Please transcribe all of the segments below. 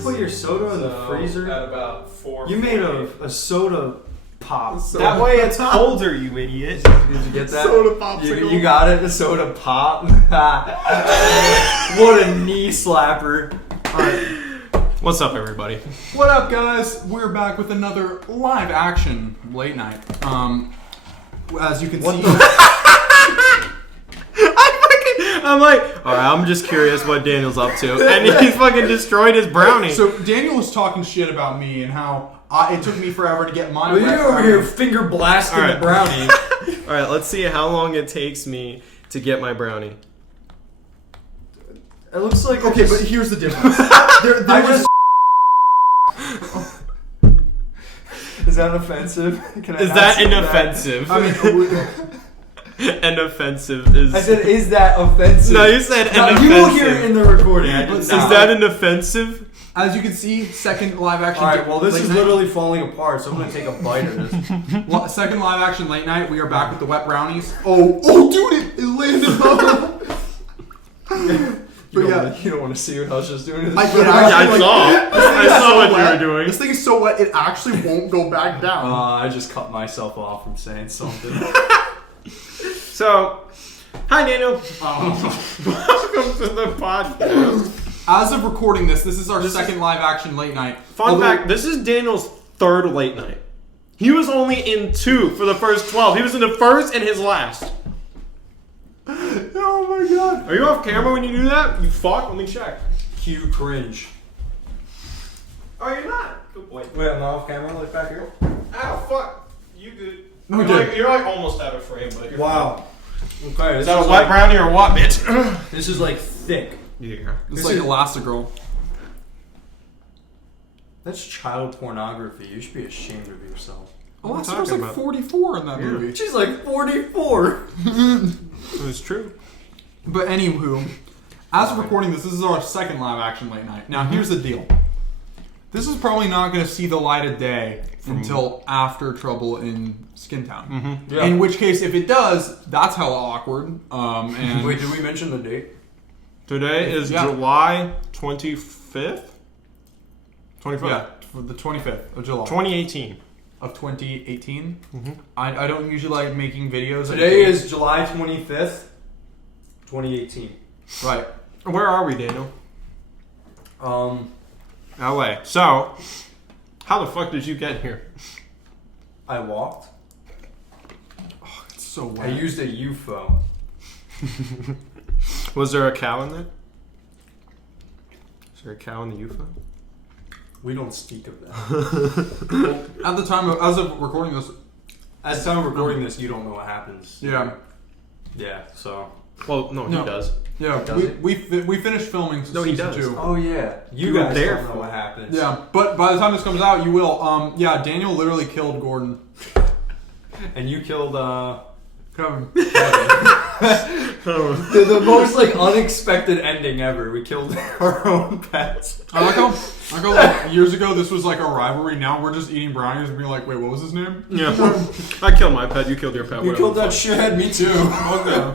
put your soda in the freezer? At about 4. You made a soda pop. That way it's colder, you idiot. Did you get that? Soda popsicle. You got it? The soda pop? What a knee slapper. Alright. What's up, everybody? What up, guys? We're back with another live action late night. As you can see, I'm like, alright, I'm just curious what Daniel's up to. And he's fucking destroyed his brownie. so Daniel was talking shit about me and how it took me forever to get my. Well, you're over here finger blasting Alright. the brownie. Alright, let's see how long it takes me to get my brownie. It looks like Okay, but here's the difference. I just. Is that offensive? Can I Is not that say inoffensive? I mean, Inoffensive is... I said, is that offensive? No, you said No, inoffensive. you will hear it in the recording. I did Is not. that inoffensive? as you can see, second live action. Alright, well, this late is night. literally falling apart, so I'm gonna take a bite of this. Second live action late night. We are back with the wet brownies. Oh, dude, it landed on. You don't want to see what I was just doing. To this I saw what you were doing. This thing is so wet, it actually won't go back down. I just cut myself off from saying something. So, hi Daniel. Welcome to the podcast. As of recording this is our second live action late night. Fun fact, this is Daniel's third late night. He was only in 2 for the first 12. He was in the first and his last. Oh my god. Are you off camera when you do that? You fuck? Let me check. Cue cringe. Oh, you're not. Good boy. Wait, I'm not off camera. Look back here. Ow, fuck. You good. Okay. You're like almost out of frame, but you're Wow. Okay, Is that a wet brownie or what, bitch? This is like thick. Yeah. It's This like is- Elastigirl. That's child pornography. You should be ashamed of yourself. What are we Elastigirl's talking like about? 44 in that Yeah. movie. She's like 44. It's true. But anywho, as of recording this is our second live action late night. Now here's the deal. This is probably not going to see the light of day until after Trouble in Skintown. Yeah. In which case, if it does, that's hella awkward. And Wait, did we mention the date? Today is Yeah. July 25th? 25th. yeah, for the 25th of July 2018. of 2018. I don't usually like making videos. Today is July 25th, 2018. right. Where are we, Daniel? LA. So, how the fuck did you get here? I walked. It's so wet. I used a UFO. Was there a cow in there? Is there a cow in the UFO? We don't speak of that. At the time, as of recording this, At the time of recording this, you don't know what happens. yeah, Yeah, so. Well, no, No. he does. yeah, Does it? we finished filming. No, he season does. 2. Oh, yeah. You You were guys there don't know for what it. happens. Yeah, but by the time this comes out, you will. Yeah, Daniel literally killed Gordon. And you killed, Kevin. the most, like, unexpected ending ever. We killed our own pets. I like how like years ago this was like a rivalry. Now we're just eating brownies and being like, wait, what was his name? Yeah. I killed my pet, you killed your pet. You whatever killed the that fuck. shithead, me too. Okay.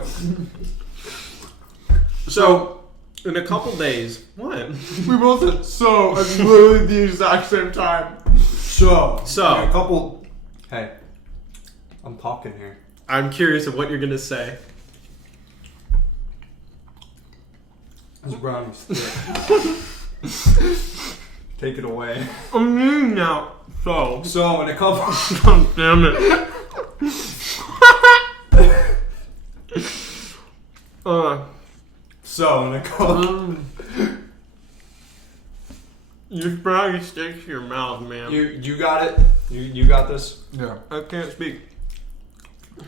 So, in a couple days, what? We both said so at literally the exact same time. So. So. in a couple. Hey. I'm talking here. I'm curious of what you're gonna say. Those brownies. Take it away. Now. So. So, in a couple. God damn it. So, in a couple. Your brownie sticks to your mouth, man. You got it? You got this? Yeah. I can't speak.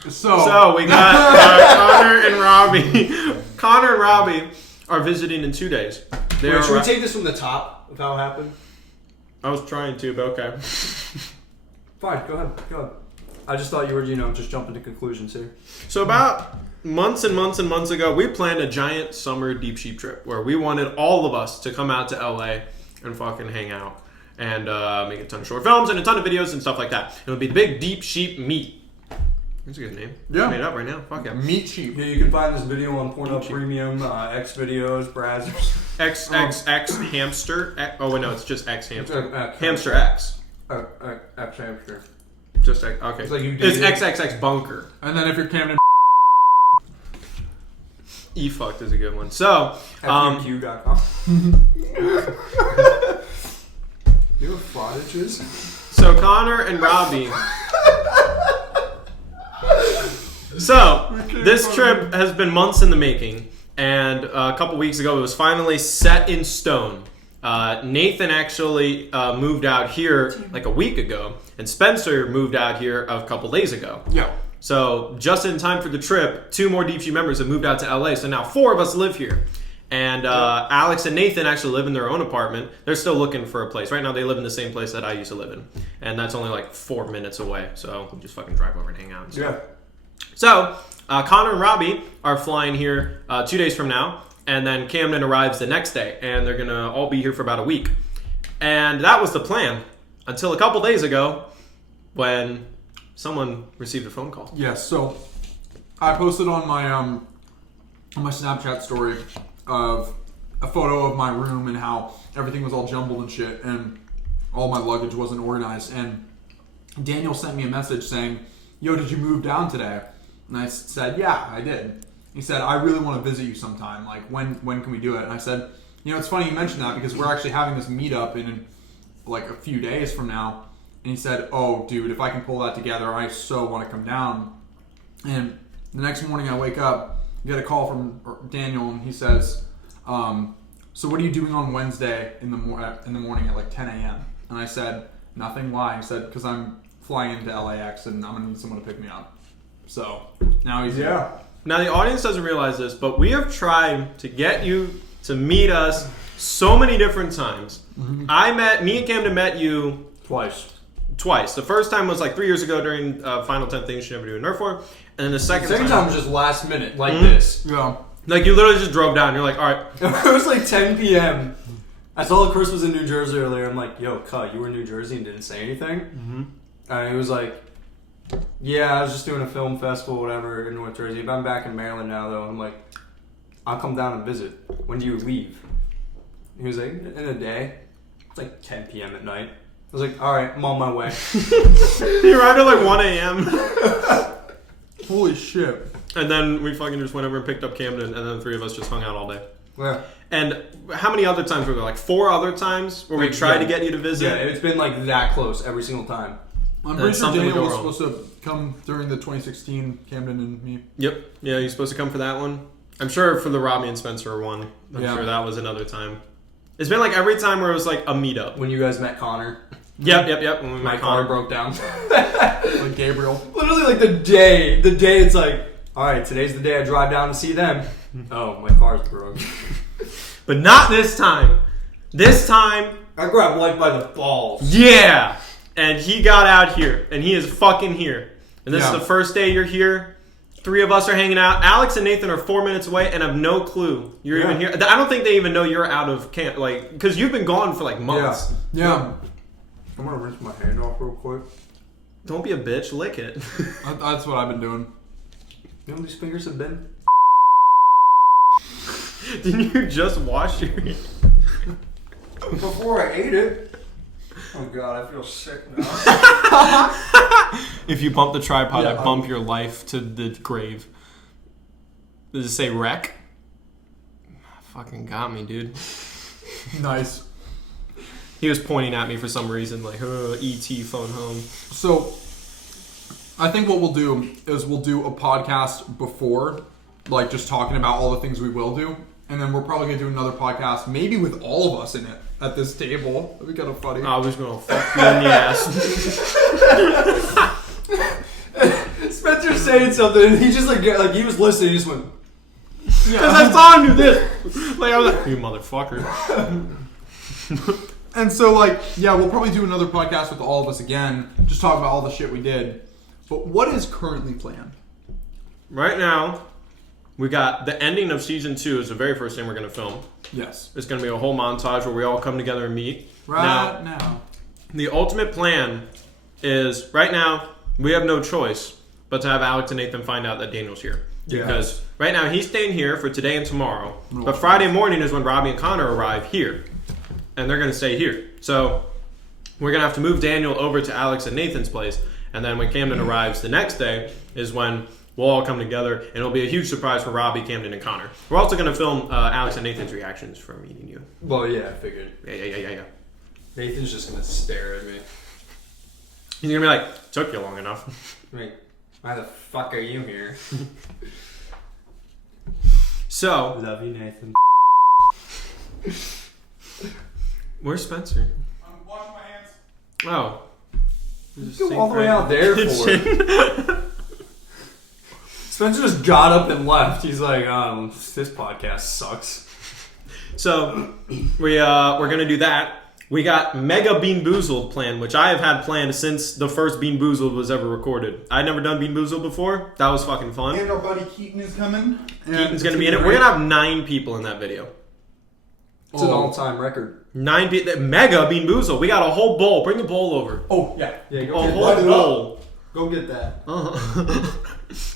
So we got Connor and Robbie. Connor and Robbie are visiting in 2 days. They Wait, are should we take this from the top of how it happened? I was trying to, but okay. Fine, go ahead. I just thought you were, just jumping to conclusions here. So about months and months and months ago, we planned a giant summer deep sheep trip where we wanted all of us to come out to LA and fucking hang out and make a ton of short films and a ton of videos and stuff like that. It would be the big deep sheep meet. That's a good name. Yeah. Made it up right now. Fuck yeah. Meat sheep. Yeah, you can find this video on Pornhub YouTube. Premium, X videos, Brazzers. XXX hamster. Oh wait, no, it's just X hamster. X Hamster X. hamster. Just X. Okay. It's like you It's did- XXX bunker. And then if you're Camden, E fucked is a good one. So, FUQ.com. You have frontages? so Connor and Robbie. So, this trip has been months in the making, and a couple weeks ago it was finally set in stone. Nathan actually moved out here like a week ago, and Spencer moved out here a couple days ago. yeah. So, just in time for the trip, 2 more Deep Sheet members have moved out to LA, so now 4 of us live here. And Alex and Nathan actually live in their own apartment. They're still looking for a place. Right now, they live in the same place that I used to live in. And that's only like 4 minutes away, so we'll just fucking drive over and hang out. Yeah. So, Connor and Robbie are flying here 2 days from now, and then Camden arrives the next day, and they're gonna all be here for about a week. And that was the plan until a couple days ago when someone received a phone call. Yes. So I posted on my Snapchat story of a photo of my room and how everything was all jumbled and shit, and all my luggage wasn't organized. And Daniel sent me a message saying, "Yo, did you move down today?" And I said, "Yeah, I did." He said, "I really want to visit you sometime. Like, when can we do it?" And I said, "You know, it's funny you mentioned that because we're actually having this meetup in like a few days from now." And he said, "Oh, dude, if I can pull that together, I so want to come down." And the next morning I wake up, get a call from Daniel, and he says, "So what are you doing on Wednesday in the morning at like 10 a.m.?" And I said, "Nothing. Why?" He said, "Because I'm flying into LAX and I'm gonna need someone to pick me up." So now he's here. Yeah. Now, the audience doesn't realize this, but we have tried to get you to meet us so many different times. Me and Camden met you twice. The first time was like 3 years ago during Final 10 Things You Never Do in Nerf War. And then the second time was just last minute, like this. Yeah. like you literally just drove down. You're like, all right. It was like 10 p.m. I saw that Chris was in New Jersey earlier. I'm like, yo, cut, you were in New Jersey and didn't say anything? Mm-hmm. And he was like, yeah, I was just doing a film festival, whatever, in North Jersey. But I'm back in Maryland now, though. I'm like, I'll come down and visit. When do you leave? He was like, in a day. It's like 10 p.m. at night. I was like, all right, I'm on my way. You arrived at like 1 a.m. Holy shit. And then we fucking just went over and picked up Camden, and then the 3 of us just hung out all day. Yeah. And how many other times were there? Like 4 other times where we tried to get you to visit? Yeah, it's been like that close every single time. I'm And pretty sure something would Daniel go was supposed to come during the 2016 Camden and me. Yep. Yeah, you're supposed to come for that one. I'm sure for the Robbie and Spencer one. I'm Yeah. sure that was another time. It's been like every time where it was like a meetup. When you guys met Connor. Yep. When we My met car Connor. broke down. Like Gabriel. Literally like the day it's like, all right, today's the day I drive down to see them. Oh, my car's broke. But not this time. This time, I grabbed life by the balls. yeah. And he got out here, and he is fucking here. And this Yeah. is the first day you're here. 3 of us are hanging out. Alex and Nathan are 4 minutes away, and have no clue you're even here. I don't think they even know you're out of camp, like, because you've been gone for like months. Yeah. I'm gonna rinse my hand off real quick. Don't be a bitch, lick it. That's what I've been doing. You know what these fingers have been? Didn't you just wash your hands? Before I ate it. Oh god, I feel sick now. If you bump the tripod, Yeah, I bump your life to the grave. Does it say wreck? Fucking got me, dude. Nice. He was pointing at me for some reason, like, E.T. phone home. So, I think what we'll do is we'll do a podcast before, like just talking about all the things we will do. And then we're probably going to do another podcast, maybe with all of us in it at this table. That'd be kind of funny. I was gonna fuck you in the ass. Spencer's saying something and he just like he was listening, he just went, Because I saw him do this. Like, I was like, you motherfucker. And so, like, yeah, we'll probably do another podcast with all of us again, just talk about all the shit we did. But what is currently planned? Right now, we got the ending of season 2 is the very first thing we're going to film. Yes. It's going to be a whole montage where we all come together and meet. Right now. The ultimate plan is, right now, we have no choice. but to have Alex and Nathan find out that Daniel's here. Yeah. Because right now he's staying here for today and tomorrow. But Friday morning is when Robbie and Connor arrive here. And they're going to stay here. So we're going to have to move Daniel over to Alex and Nathan's place. And then when Camden arrives the next day is when we'll all come together. And it'll be a huge surprise for Robbie, Camden, and Connor. We're also going to film Alex and Nathan's reactions from meeting you. Well, yeah, I figured. Yeah. Nathan's just gonna stare at me. He's going to be like, took you long enough. Like, why the fuck are you here? So, Love you, Nathan. where's Spencer? I'm washing my hands. Oh. Go all the way out there for it. Spencer just got up and left. He's like, this podcast sucks. So, we're going to do that. We got Mega Bean Boozled planned, which I have had planned since the first Bean Boozled was ever recorded. I'd never done Bean Boozled before. That was fucking fun. And our buddy Keaton is coming. Keaton's going to be in it. We're going to have 9 people in that video. It's an all-time record. 9 people. Mega Bean Boozled. We got a whole bowl. Bring the bowl over. Oh, yeah. Yeah, A go whole light it up. bowl. go get that.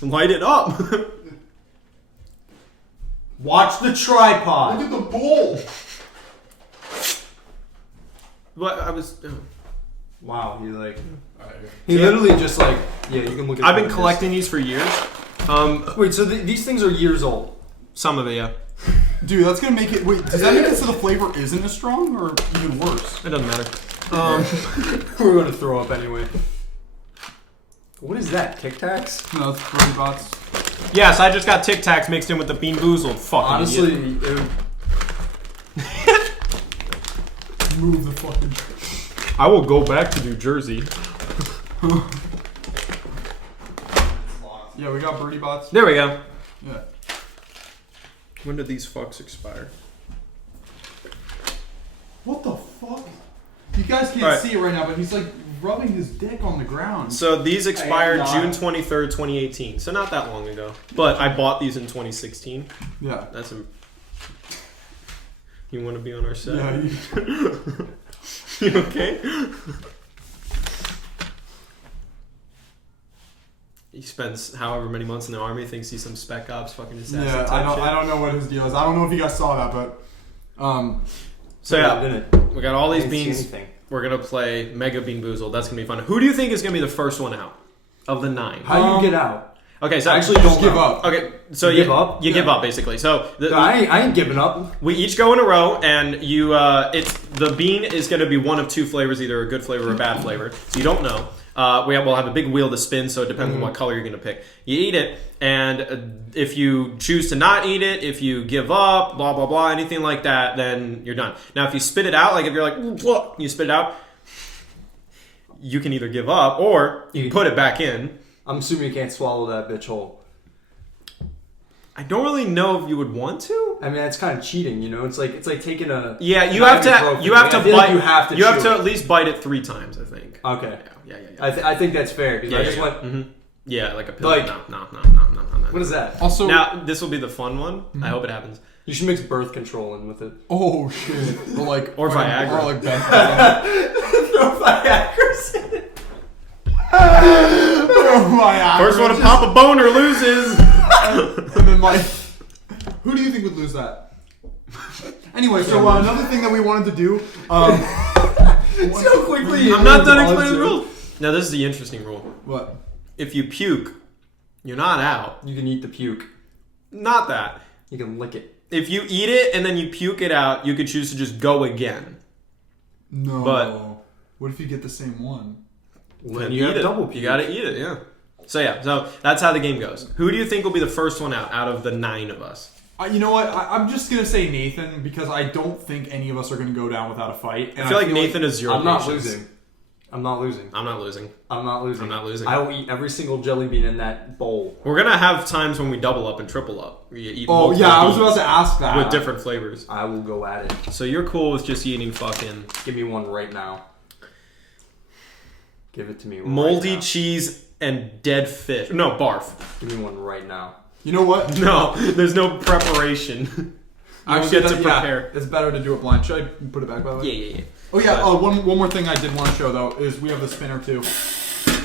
Light it up. Watch the tripod. Look at the bowl. What I was. Wow, he like Alright, here. he literally just like yeah. You can look at. I've been this. collecting these for years. Wait, so these things are years old. Some of it, yeah. Dude, that's gonna make it. Wait, does that make it so the flavor isn't as strong or even worse? It doesn't matter. We're gonna throw up anyway. What is that? Tic Tacs? No, it's Birdie Bots. Yes, I just got Tic Tacs mixed in with the Bean Boozled. Fucking Honestly, idiot. it would, Move the fucking. I will go back to New Jersey. Yeah, we got Birdie Bots. There we go. Yeah. When did these fucks expire? What the fuck? You guys can't Alright. see it right now, but he's like rubbing his dick on the ground. So these expired I am June 23rd, 2018. So not that long ago. But I bought these in 2016. Yeah. That's a... You want to be on our set? Yeah. You okay? He spends however many months in the army, thinks he's some spec ops fucking assassin Yeah, type I shit. don't know what his deal is. I don't know if you guys saw that, but So yeah, didn't. we got all these I didn't see beans. anything. We're gonna play Mega Bean Boozled. That's gonna be fun. Who do you think is gonna be the first one out of the 9? How do you get out? Okay, so I actually just don't give know. up. Okay, so You you give up? You give Yeah. up basically. So No, I ain't giving up. we each go in a row, and you it's the bean is going to be one of 2 flavors, either a good flavor or a bad flavor. So you don't know. We'll have a big wheel to spin, so it depends on what color you're going to pick. You eat it, and if you choose to not eat it, if you give up, blah blah blah, anything like that, then you're done. Now, if you spit it out, like if you're like you spit it out, you can either give up or you can put it back in. I'm assuming you can't swallow that bitch whole. I don't really know if you would want to. I mean, that's kind of cheating, you know. It's like taking a. Yeah, you have to. ibuprofen. You have to I feel bite. like you have to. You have chew to it. at least bite it 3 times, I think. Okay. Yeah. I think that's fair because I just went. Mm-hmm. Yeah, like a pill. Like- no. What is that? also, Now this will be the fun one. I hope it happens. You should mix birth control in with it. oh shit, or like Or Viagra. or like Viagra. Throw Viagra's in it. First one to pop a boner loses. And then like, who do you think would lose that? Anyway, so another thing that we wanted to do. So quickly. I'm not done explaining the rules. Now this is the interesting rule. What? If you puke, you're not out. You can eat the puke. Not that. You can lick it. If you eat it and then you puke it out, you could choose to just go again. No. But- what if you get the same one? Then you have eat it. double puke. You gotta eat it, yeah. So that's how the game goes. Who do you think will be the first one out of the 9 of us? You know what? I'm just gonna say Nathan because I don't think any of us are gonna go down without a fight. And I feel like Nathan is 0 I'm not patience. losing. I'm not losing. I'm not losing. I'm not losing. I'm not losing. I will eat every single jelly bean in that bowl. We're gonna have times when we double up and triple up. Where you eat Oh multiple yeah, I was beans about to ask that. with different flavors. I will go at it. So you're cool with just eating fucking Give me one right now. Give it to me. moldy right now. cheese and dead fish. No, barf. Give me one right now. You know what? No, there's no preparation. You don't get to prepare. It's better to do it blind. Should I put it back by the way? Yeah. Oh yeah. One more thing I did want to show though is we have the spinner too.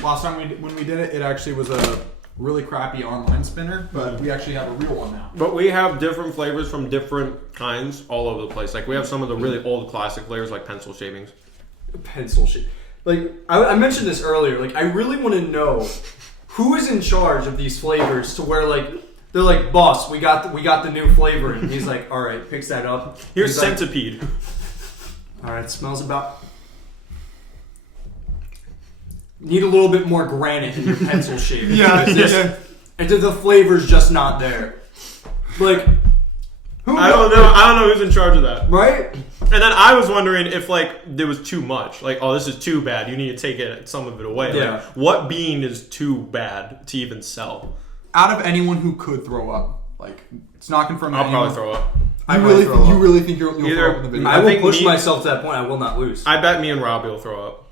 Last time when we did it, it actually was a really crappy online spinner, but we actually have a real one now. But we have different flavors from different kinds all over the place. Like we have some of the really old classic flavors like pencil shavings. Pencil shit. Like I mentioned this earlier. Like I really want to know who is in charge of these flavors to where like they're like, boss, we got the new flavor, and he's like, all right, picks that up. Here's He's like, Centipede. all right, smells about. Need a little bit more granite in your pencil shape. And the flavor's just not there. Like, who? I don't know who's in charge of that. Right? And then I was wondering if like there was too much. Like, oh, this is too bad. You need to take some of it away. Yeah. Like, what bean is too bad to even sell? Out of anyone who could throw up, like it's not confirmed. I'll probably throw up. You really think you'll throw up in the video? I will think push me- myself to that point. I will not lose. I bet me and Robbie will throw up.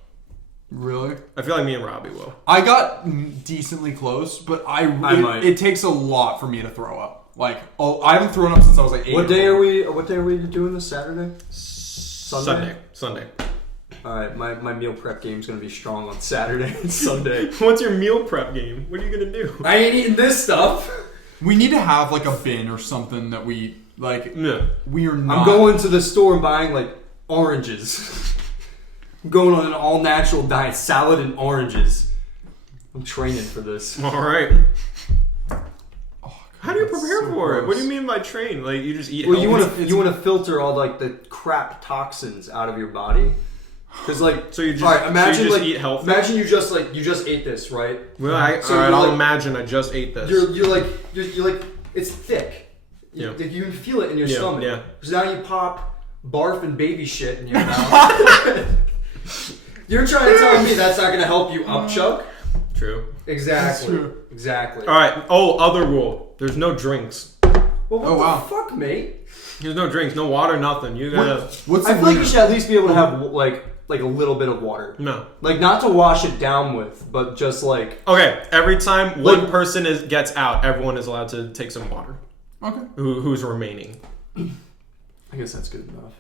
Really? I feel like me and Robbie will. I got decently close, but might. it takes a lot for me to throw up. Like, I haven't thrown up since I was like 8. What day are we doing this Saturday? Sunday. All right, my meal prep game's gonna be strong on Saturday and Sunday. What's your meal prep game? What are you gonna do? I ain't eating this stuff. We need to have like a bin or something that we like. Yeah. We are not. I'm going to the store and buying like oranges. I'm going on an all natural diet, salad and oranges. I'm training for this. All right. How do you That's prepare so for it? gross. What do you mean by train? Like you just eat? Well, you healthy? want to filter all like the crap toxins out of your body. Because like, So you just- all right, imagine so you just like eat healthy? Imagine you just ate this, right? Well, So all right. you're I'll like- imagine I just ate this. You're like it's thick. Yeah. You can feel it in your Yeah, stomach. yeah. So now you pop barf and baby shit in your mouth. You're trying to tell me that's not going to help you up chug? True. Exactly. That's true. Exactly. All right. Oh, other rule. There's no drinks. Well, what Oh, the wow. fuck, mate? There's no drinks, no water, nothing. You gotta. What's I the feel like you limit? should at least be able to have like a little bit of water. No. Like not to wash it down with, but just like Okay. Every time one Like- person gets out, everyone is allowed to take some water. Okay. Who's remaining? I guess that's good enough.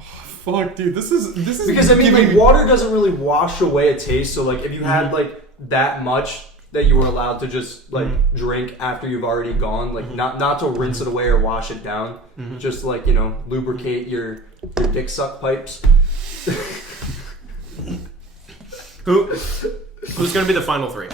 Fuck, dude. This is Because I mean, giving like me- water doesn't really wash away a taste. So like, if you had like that much that you were allowed to just like drink after you've already gone, like not to rinse it away or wash it down, just like lubricate your dick suck pipes. Who's gonna be the final three?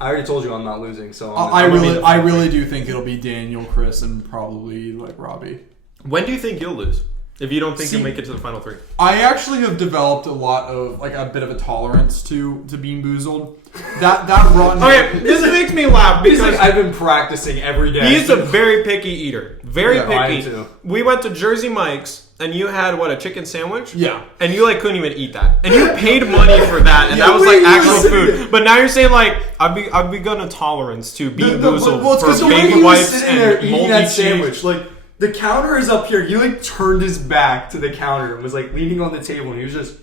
I already told you I'm not losing, so I gonna be the really do think it'll be Daniel, Chris, and probably like Robbie. When do you think you'll lose? If you don't think See- you'll make it to the final three. I actually have developed a lot of like a bit of a tolerance to Bean Boozled. That rotten. Okay, this makes me laugh He's because like, I've been practicing every day. he's a very picky eater. Very Yeah, I am picky. too. We went to Jersey Mike's and you had a chicken sandwich? Yeah. And you couldn't even eat that. And you paid money for that, and Yeah, that was wait, actual listen. food. But now you're saying I've begun a tolerance to Bean Boozled well, it's 'cause for the way baby he was wipes sitting there and eating moldy that cheese. sandwich, like the counter is up here. He like turned his back to the counter and was like leaning on the table, and he was just,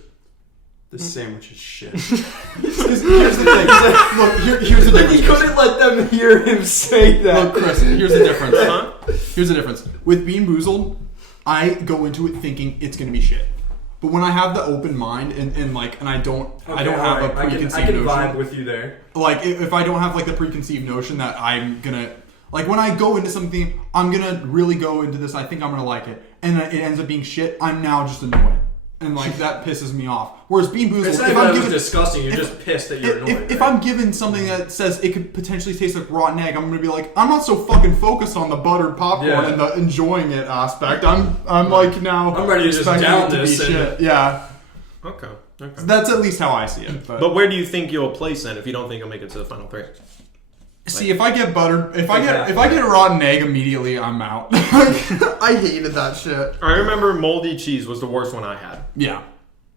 "This sandwich is shit." Here's the thing. Look, here's the Like he difference. couldn't let them hear him say that. Look, Chris, here's the difference. Huh? Here's the difference. With Bean Boozled, I go into it thinking it's gonna be shit. But when I have the open mind and I don't have a preconceived I can notion. vibe with you there. Like if I don't have like the preconceived notion that I'm gonna like when I go into something, I'm gonna really go into this. I think I'm gonna like it, and it ends up being shit. I'm now just annoyed, and like that pisses me off. Whereas Bean Boozled, It's not if even I'm that it was given disgusting. You're just pissed that you're annoyed. if I'm given something that says it could potentially taste like rotten egg, I'm gonna be like, I'm not so fucking focused on the buttered popcorn Yeah. and the enjoying it aspect. I'm like now. I'm ready to just expecting down it to be this and- shit. Yeah, Okay. that's at least how I see it. But where do you think you'll place then if you don't think you'll make it to the final three? see, if I get buttered, if I get a rotten egg immediately, I'm out. I hated that shit. I remember moldy cheese was the worst one I had. Yeah.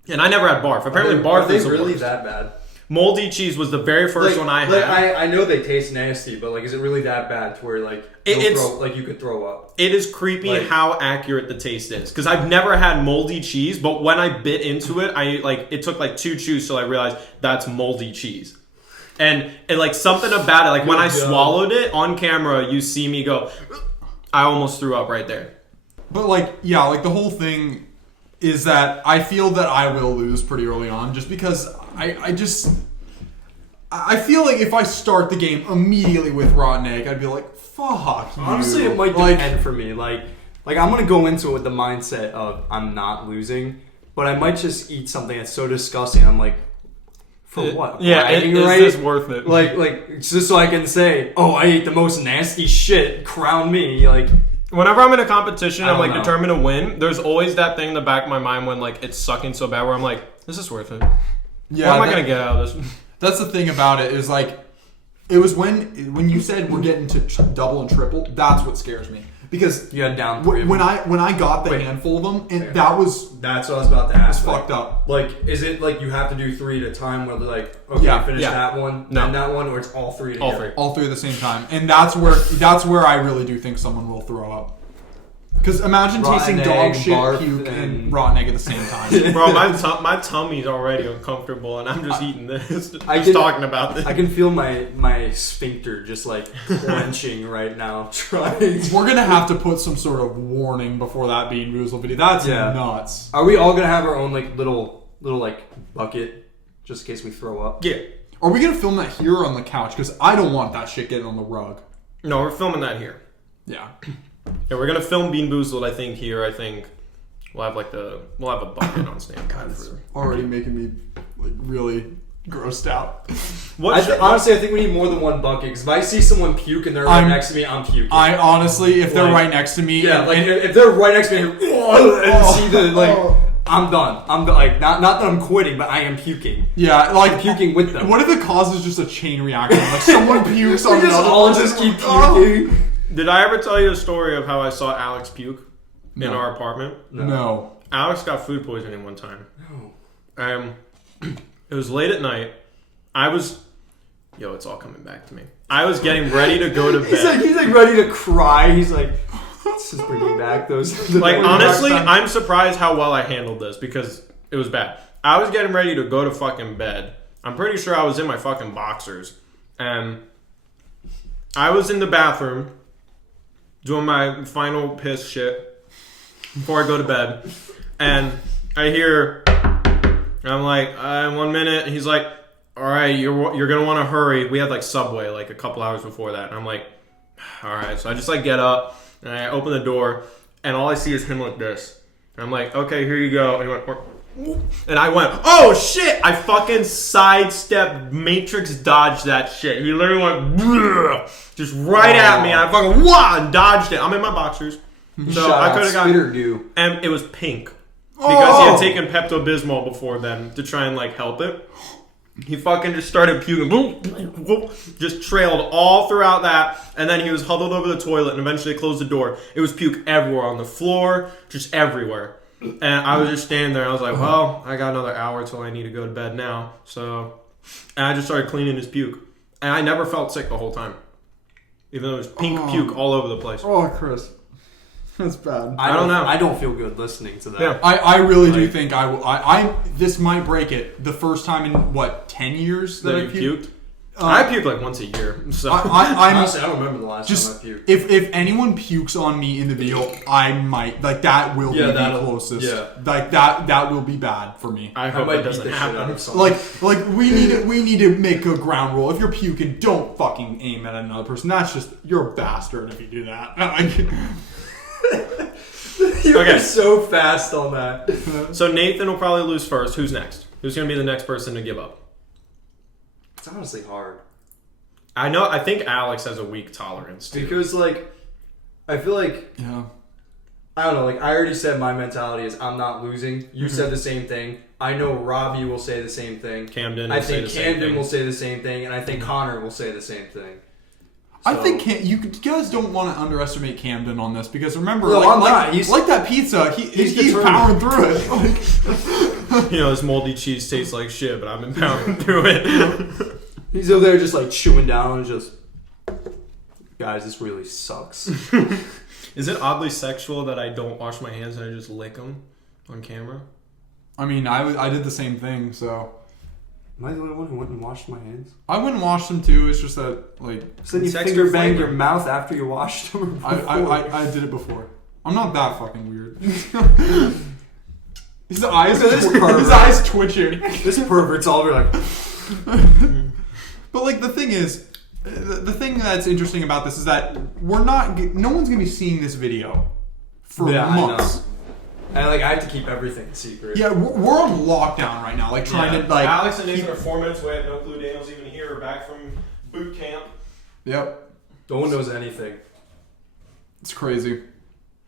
And I never had barf. Apparently barf is the really worst. that bad? Moldy cheese was the very first one I had. I know they taste nasty, but like, is it really that bad to where like you could throw up? It is creepy Like- how accurate the taste is because I've never had moldy cheese, but when I bit into it, it took like 2 chews till I realized that's moldy cheese, and like something about it, like when I Good job. swallowed it on camera, you see me go, I almost threw up right there. But like, yeah, like the whole thing is that I feel that I will lose pretty early on, just because I I feel like if I start the game immediately with rotten egg, I'd be like, fuck you. Honestly, it might depend for me. Like I'm gonna go into it with the mindset of I'm not losing, but I might just eat something that's so disgusting. I'm like, for what? Yeah, Bragging, is right? this worth it? Like just so I can say, oh, I ate the most nasty shit. Crown me. Like, whenever I'm in a competition, I'm don't like know. determined to win. There's always that thing in the back of my mind when like it's sucking so bad where I'm like, is this worth it? Yeah, what am I gonna get out of this? That's the thing about it is like, it was when you said we're getting to double and triple. That's what scares me because you had down 3 of them. when I got the Wait. handful of them, and Okay. that's That's what I was about to ask. fucked up. Like, is it like you have to do 3 at a time? Where they're like, okay, Yeah, finish yeah. that one, No. then that one, or it's all 3 together? All 3. All 3 at the same time, and that's where I really do think someone will throw up. Because imagine Rotten tasting egg, dog shit, barf, puke, and and- rotten egg at the same time. Bro, my tummy's already uncomfortable, and I'm just eating this. Just I can- talking about this. I can feel my sphincter just like clenching right now. Trying. We're gonna have to put some sort of warning before that Bean Boozled video. That's Yeah. nuts. Are we all gonna have our own like little like bucket just in case we throw up? Yeah. Are we gonna film that here or on the couch? Because I don't want that shit getting on the rug. No, we're filming that here. Yeah. Yeah, we're gonna film Bean Boozled. I think here. I think we'll have a bucket on standby. For, Already making me like really grossed out. what? Honestly, I think we need more than one bucket. Because if I see someone puke and they're right I'm- next to me, I'm puking. I honestly, if they're Like- right next to me, yeah, and- like and- if they're right next to me and see the like, Oh. I'm done. I'm done. Like not that I'm quitting, but I am puking. yeah, like Puking with them. What if it causes just a chain reaction? Like someone pukes on We just another all person? just keep Oh. puking. Did I ever tell you a story of how I saw Alex puke in No. our apartment? No. Alex got food poisoning one time. No. It was late at night. It's all coming back to me. I was getting ready to go to bed. He's like ready to cry. He's like, this is bringing back those. Like, honestly, dark times. I'm surprised how well I handled this because it was bad. I was getting ready to go to fucking bed. I'm pretty sure I was in my fucking boxers. And I was in the bathroom doing my final piss shit before I go to bed. And I hear, I'm like, 1 minute. And he's like, all right, you're going to want to hurry. We had like Subway like a couple hours before that. And I'm like, all right. So I just like get up and I open the door and all I see is him like this. And I'm like, okay, here you go. And he went, and I went, oh shit! I fucking sidestepped, matrix dodged that shit. He literally went, "Bleh," just right at me. And I fucking and dodged it. I'm in my boxers. So I could have gotten, Spitter goo. and it was pink because he had Oh. taken Pepto-Bismol before then to try and like help it. He fucking just started puking, just trailed all throughout that, and then he was huddled over the toilet and eventually closed the door. It was puke everywhere on the floor, just everywhere. And I was just standing there. I was like, well, I got another hour till I need to go to bed now. So, and I just started cleaning his puke. And I never felt sick the whole time. Even though it was pink puke all over the place. Oh, Chris. That's bad. I don't know. I don't feel good listening to that. Yeah. I really do Like- think I will. I this might break it. The first time in what 10 years that I That you puked. puked? I puke like once a year. So. I'm Honestly, I don't remember the last just time I puked. if anyone pukes on me in the video, I might like that will Yeah, be the that'll- closest. yeah. Like that will be bad for me. I I hope might it beat doesn't the shit out happen. of someone. Like we need to make a ground rule. If you're puking, don't fucking aim at another person. That's just you're a bastard if you do that. You're Okay. so fast on that. So Nathan will probably lose first. Who's next? Who's going to be the next person to give up? It's honestly hard. I think Alex has a weak tolerance too. Because, like, I feel like, Yeah. I don't know, like, I already said my mentality is I'm not losing. You said the same thing. I know Robbie will say the same thing. Camden I will say think the same Camden thing. will say the same thing. And I think Connor will say the same thing. I So- think you guys don't want to underestimate Camden on this because remember, No, like, I'm like, not. He's- like that pizza, he's determined. powering through it. Like, You know, this moldy cheese tastes like shit, but I'm empowering through it. He's over there just, like, chewing down and just, guys, this really sucks. Is it oddly sexual that I don't wash my hands and I just lick them on camera? I mean, I did the same thing, so Am I the only one who went and washed my hands? I wouldn't wash them too. It's just that like So then you It's extra finger banged flavor. your mouth after you washed them? Or before? I did it before. I'm not that fucking weird. His eyes, Look at this pervert. his eyes twitching. This pervert's all over like, But like the thing is, the thing that's interesting about this is that no one's gonna be seeing this video for months. And like I have to keep everything secret. Yeah, we're on lockdown right now, like trying to like. Alex and Nathan are 4 minutes away. I have no clue Daniel's even here or back from boot camp. Yep. No one knows anything. It's crazy.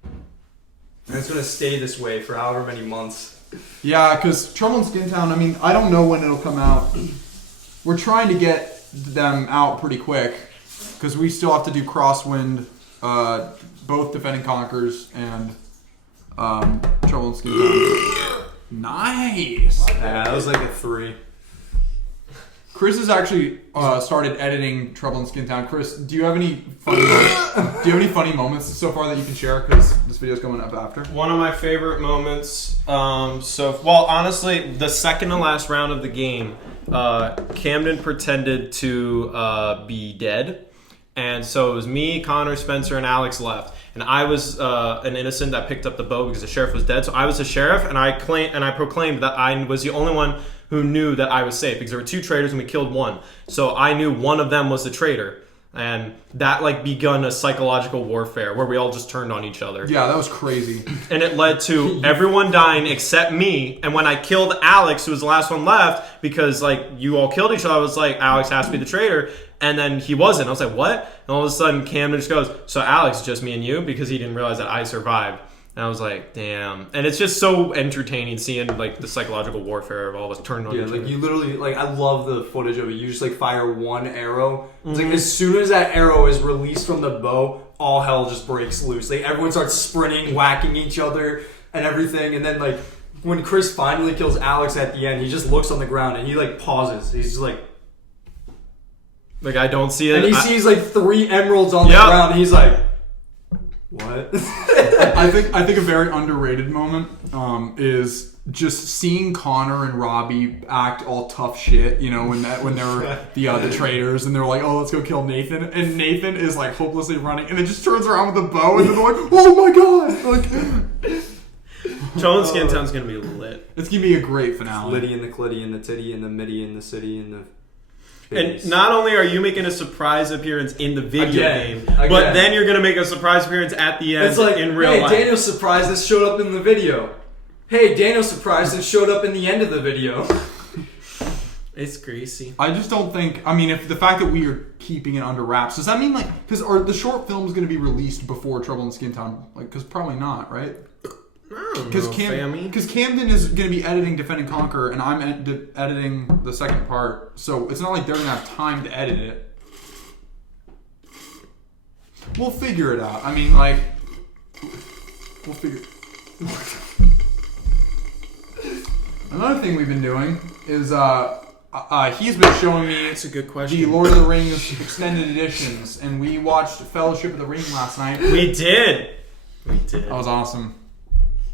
And it's gonna stay this way for however many months. Yeah, because Trouble in Skin Town, I mean, I don't know when it'll come out. We're trying to get them out pretty quick because we still have to do Crosswind, both Defend and Conquers and Trouble in Skin Town. Nice. Yeah, that was like a 3. Chris has actually started editing Trouble in Skin Town. Chris, do you have any funny moments so far that you can share? Because this video's coming up after. One of my favorite moments. Honestly, the second to last round of the game, Camden pretended to be dead, and so it was me, Connor, Spencer, and Alex left. And I was an innocent that picked up the bow because the sheriff was dead. So I was the sheriff, and I proclaimed that I was the only one who knew that I was safe because there were 2 traitors and we killed one. So I knew one of them was the traitor. And that like begun a psychological warfare where we all just turned on each other. Yeah, that was crazy. And it led to everyone dying except me. And when I killed Alex, who was the last one left, because like you all killed each other, I was like, Alex has to be the traitor. And then he wasn't. I was like, what? And all of a sudden Camden just goes, so Alex, just me and you? Because he didn't realize that I survived. And I was like, damn. And it's just so entertaining seeing like the psychological warfare of all of us turning on each other. Yeah, like you literally, like I love the footage of it. You just like fire one arrow. It's like as soon as that arrow is released from the bow, all hell just breaks loose. Like everyone starts sprinting, whacking each other and everything. And then like when Chris finally kills Alex at the end, he just looks on the ground and he like pauses. He's just like I don't see it. And he sees like 3 emeralds on the ground and he's like, what? I think a very underrated moment is just seeing Connor and Robbie act all tough shit. You know, when they were the traitors and they're like, "Oh, let's go kill Nathan," and Nathan is like hopelessly running, and then just turns around with a bow, and they're like, "Oh my god!" Like, Trouble in Skin Town's gonna be lit. It's gonna be a great finale. Liddy and the Clitty and the Titty and the Middy and the City and the. And not only are you making a surprise appearance in the video game, Again. but then you're going to make a surprise appearance at the end It's like, in real hey, life. Daniel Surprises showed up in the video. Hey, Daniel Surprises showed up in the end of the video. It's greasy. I just don't think. I mean, if the fact that we are keeping it under wraps, does that mean like because are the short films going to be released before Trouble in Skin Town? Like, because probably not, right? Because Camden is going to be editing Defend and Conquer, and I'm editing the second part, so it's not like they're going to have time to edit it. We'll figure it out. I mean, like, we'll figure. Another thing we've been doing is he's been showing me That's a good question. the Lord of the Rings extended editions, and we watched Fellowship of the Ring last night. We did. That was awesome.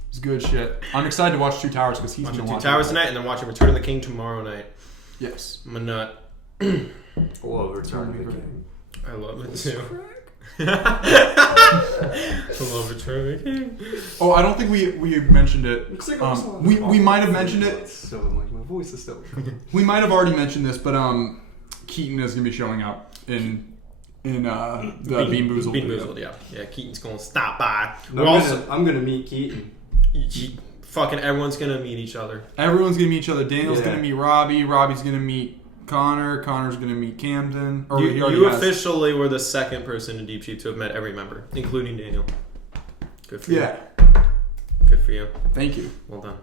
It's good shit. I'm excited to watch Two Towers because he's Watching been Two Towers tonight and then watching Return of the King tomorrow night. Yes. I'm a nut. I love Return of the King. I love it too. I love Return of the King. Oh, I don't think we mentioned it. Looks like We might have mentioned it. So like my voice is still. We might have already mentioned this, but Keaton is gonna be showing up in the Bean Boozled. Bean Boozled, yeah. Yeah, Keaton's gonna stop by. I'm gonna meet Keaton. Fucking everyone's gonna meet each other. Everyone's gonna meet each other. Daniel's gonna meet Robbie. Robbie's gonna meet Connor. Connor's gonna meet Camden. Or You officially were the second person in Deep Sheep to have met every member, including Daniel. Good for you. Yeah. Good for you. Thank you. Well done.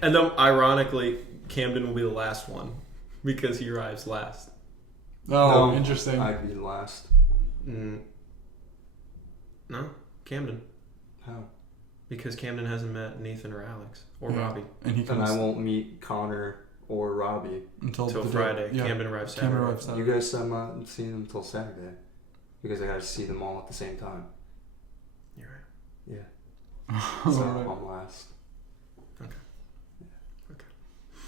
And then, ironically, Camden will be the last one because he arrives last. Oh, interesting. I'd be last. No, Camden. How? Because Camden hasn't met Nathan or Alex or Robbie And I won't meet Connor or Robbie until Friday. Yeah. Camden arrives Saturday. You guys said I'm not seeing them until Saturday because I got to see them all at the same time. You're right. Yeah. So I'm last. Okay.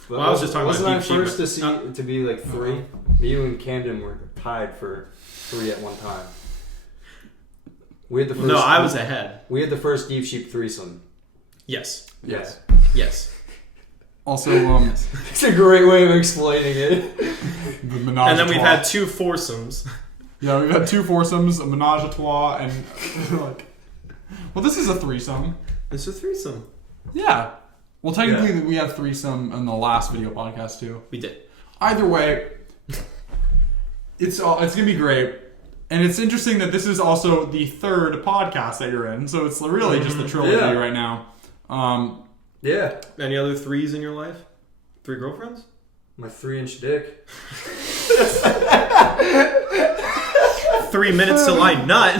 But Well, I was just talking wasn't about I Deep Sheep, first but- to see to be like 3? Me, you, and Camden were tied for 3 at one time. We had the first. No, I was ahead. We had the first Deep Sheep threesome. Yes. Yes. Yes. Also, It's a great way of explaining it. the menage And then a we've trois. had 2 foursomes. Yeah, we've had 2 foursomes, a menage a trois, and like, well, this is a threesome. It's a threesome. Yeah. Well, technically, we had threesome in the last video podcast too. We did. Either way, it's gonna be great, and it's interesting that this is also the 3rd podcast that you're in, so it's really just the trilogy Yeah. right now. Yeah. Any other 3s in your life? 3 girlfriends? My 3-inch dick. 3 minutes till I nut.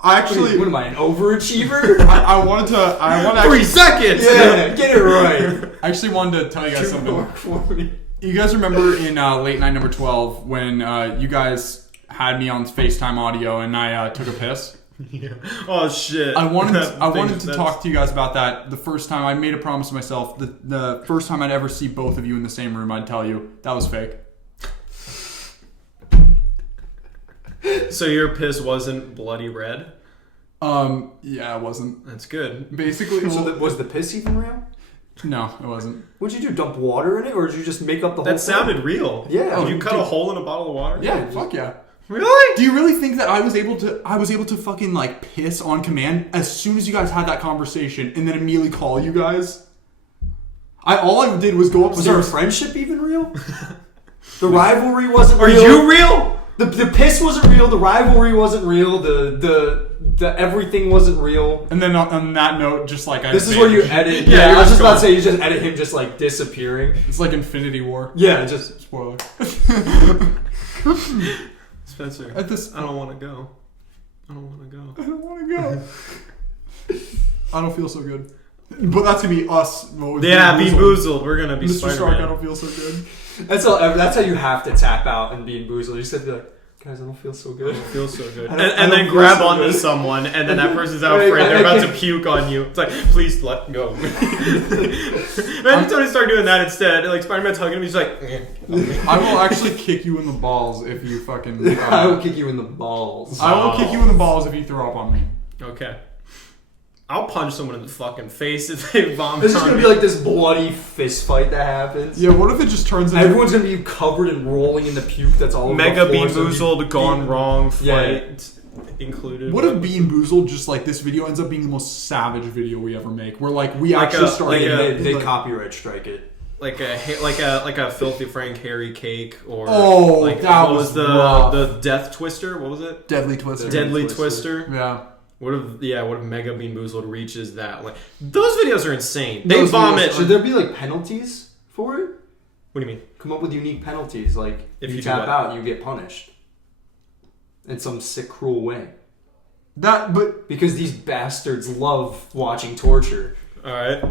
I actually, What am I, an overachiever? I wanted to 3 seconds. Yeah, get it right. I actually wanted to tell you guys something. Work for me. You guys remember in late night number 12 when you guys had me on FaceTime audio and I took a piss? Yeah. Oh shit. I wanted That's- to talk to you guys about that. The first time I made a promise to myself, the first time I'd ever see both of you in the same room, I'd tell you that was fake. So your piss wasn't bloody red? Yeah, it wasn't. That's good. Basically, So was the piss even real? no, it wasn't. What'd you do? Dump water in it, or did you just make up the whole That thing? sounded real. Yeah. Did you cut a hole in a bottle of water? Yeah, fuck yeah. Really? Do you really think that I was able to fucking like piss on command as soon as you guys had that conversation and then immediately call you guys? All I did was go Was our upstairs. friendship even real? The rivalry wasn't Are real. you real? The piss wasn't real. The rivalry wasn't real. The everything wasn't real. And then on that note, just like This is where you edit. Yeah, Yeah, I you're was just about gone. to say you just edit him just like disappearing. It's like Infinity War. Yeah, just Spoiler. Spencer, At this, I don't want to go. I don't want to go. I don't want to go. I don't feel so good. But that's gonna be us. Yeah, Bean Boozled. We're gonna be Mr. Stark, I Spider-Man. don't feel so good. that's how you have to tap out and be boozled. You just have to be like, guys, I don't feel so good. It feels so good. I And, don't- I and don't then feel grab so onto good. someone, and then that person's out I- afraid. They're I about to can't- puke on you. It's like, please let go. Imagine Tony started doing that instead. Like Spider-Man's hugging him. He's like, I will actually kick you in the balls if you fucking. I will kick you in the balls. I will kick you in the balls if you throw up on me. okay. I'll punch someone in the fucking face if they vomit. This is on gonna me. be like this bloody fist fight that happens. Yeah, what if it just turns into. Everyone's gonna be covered and rolling in the puke that's all over Mega the Bean floor, so you- Boozled gone wrong Yeah. fight included. What if Bean Boozled just like this video ends up being the most savage video we ever make? Where like we Like actually a- start. like a- They like, copyright strike it. like a filthy Frank Harry cake or Oh, like that what was was rough. the Death Twister? What was it? Deadly Twister. Deadly Deadly Twister. Twister. Yeah. What if Mega Bean Boozled reaches that? Like those videos are insane. They Those vomit. videos Should there be like penalties for it? What do you mean? Come up with unique penalties. Like If you you do tap what? out, you get punished in some sick, cruel way. But Because these bastards love watching torture. All right.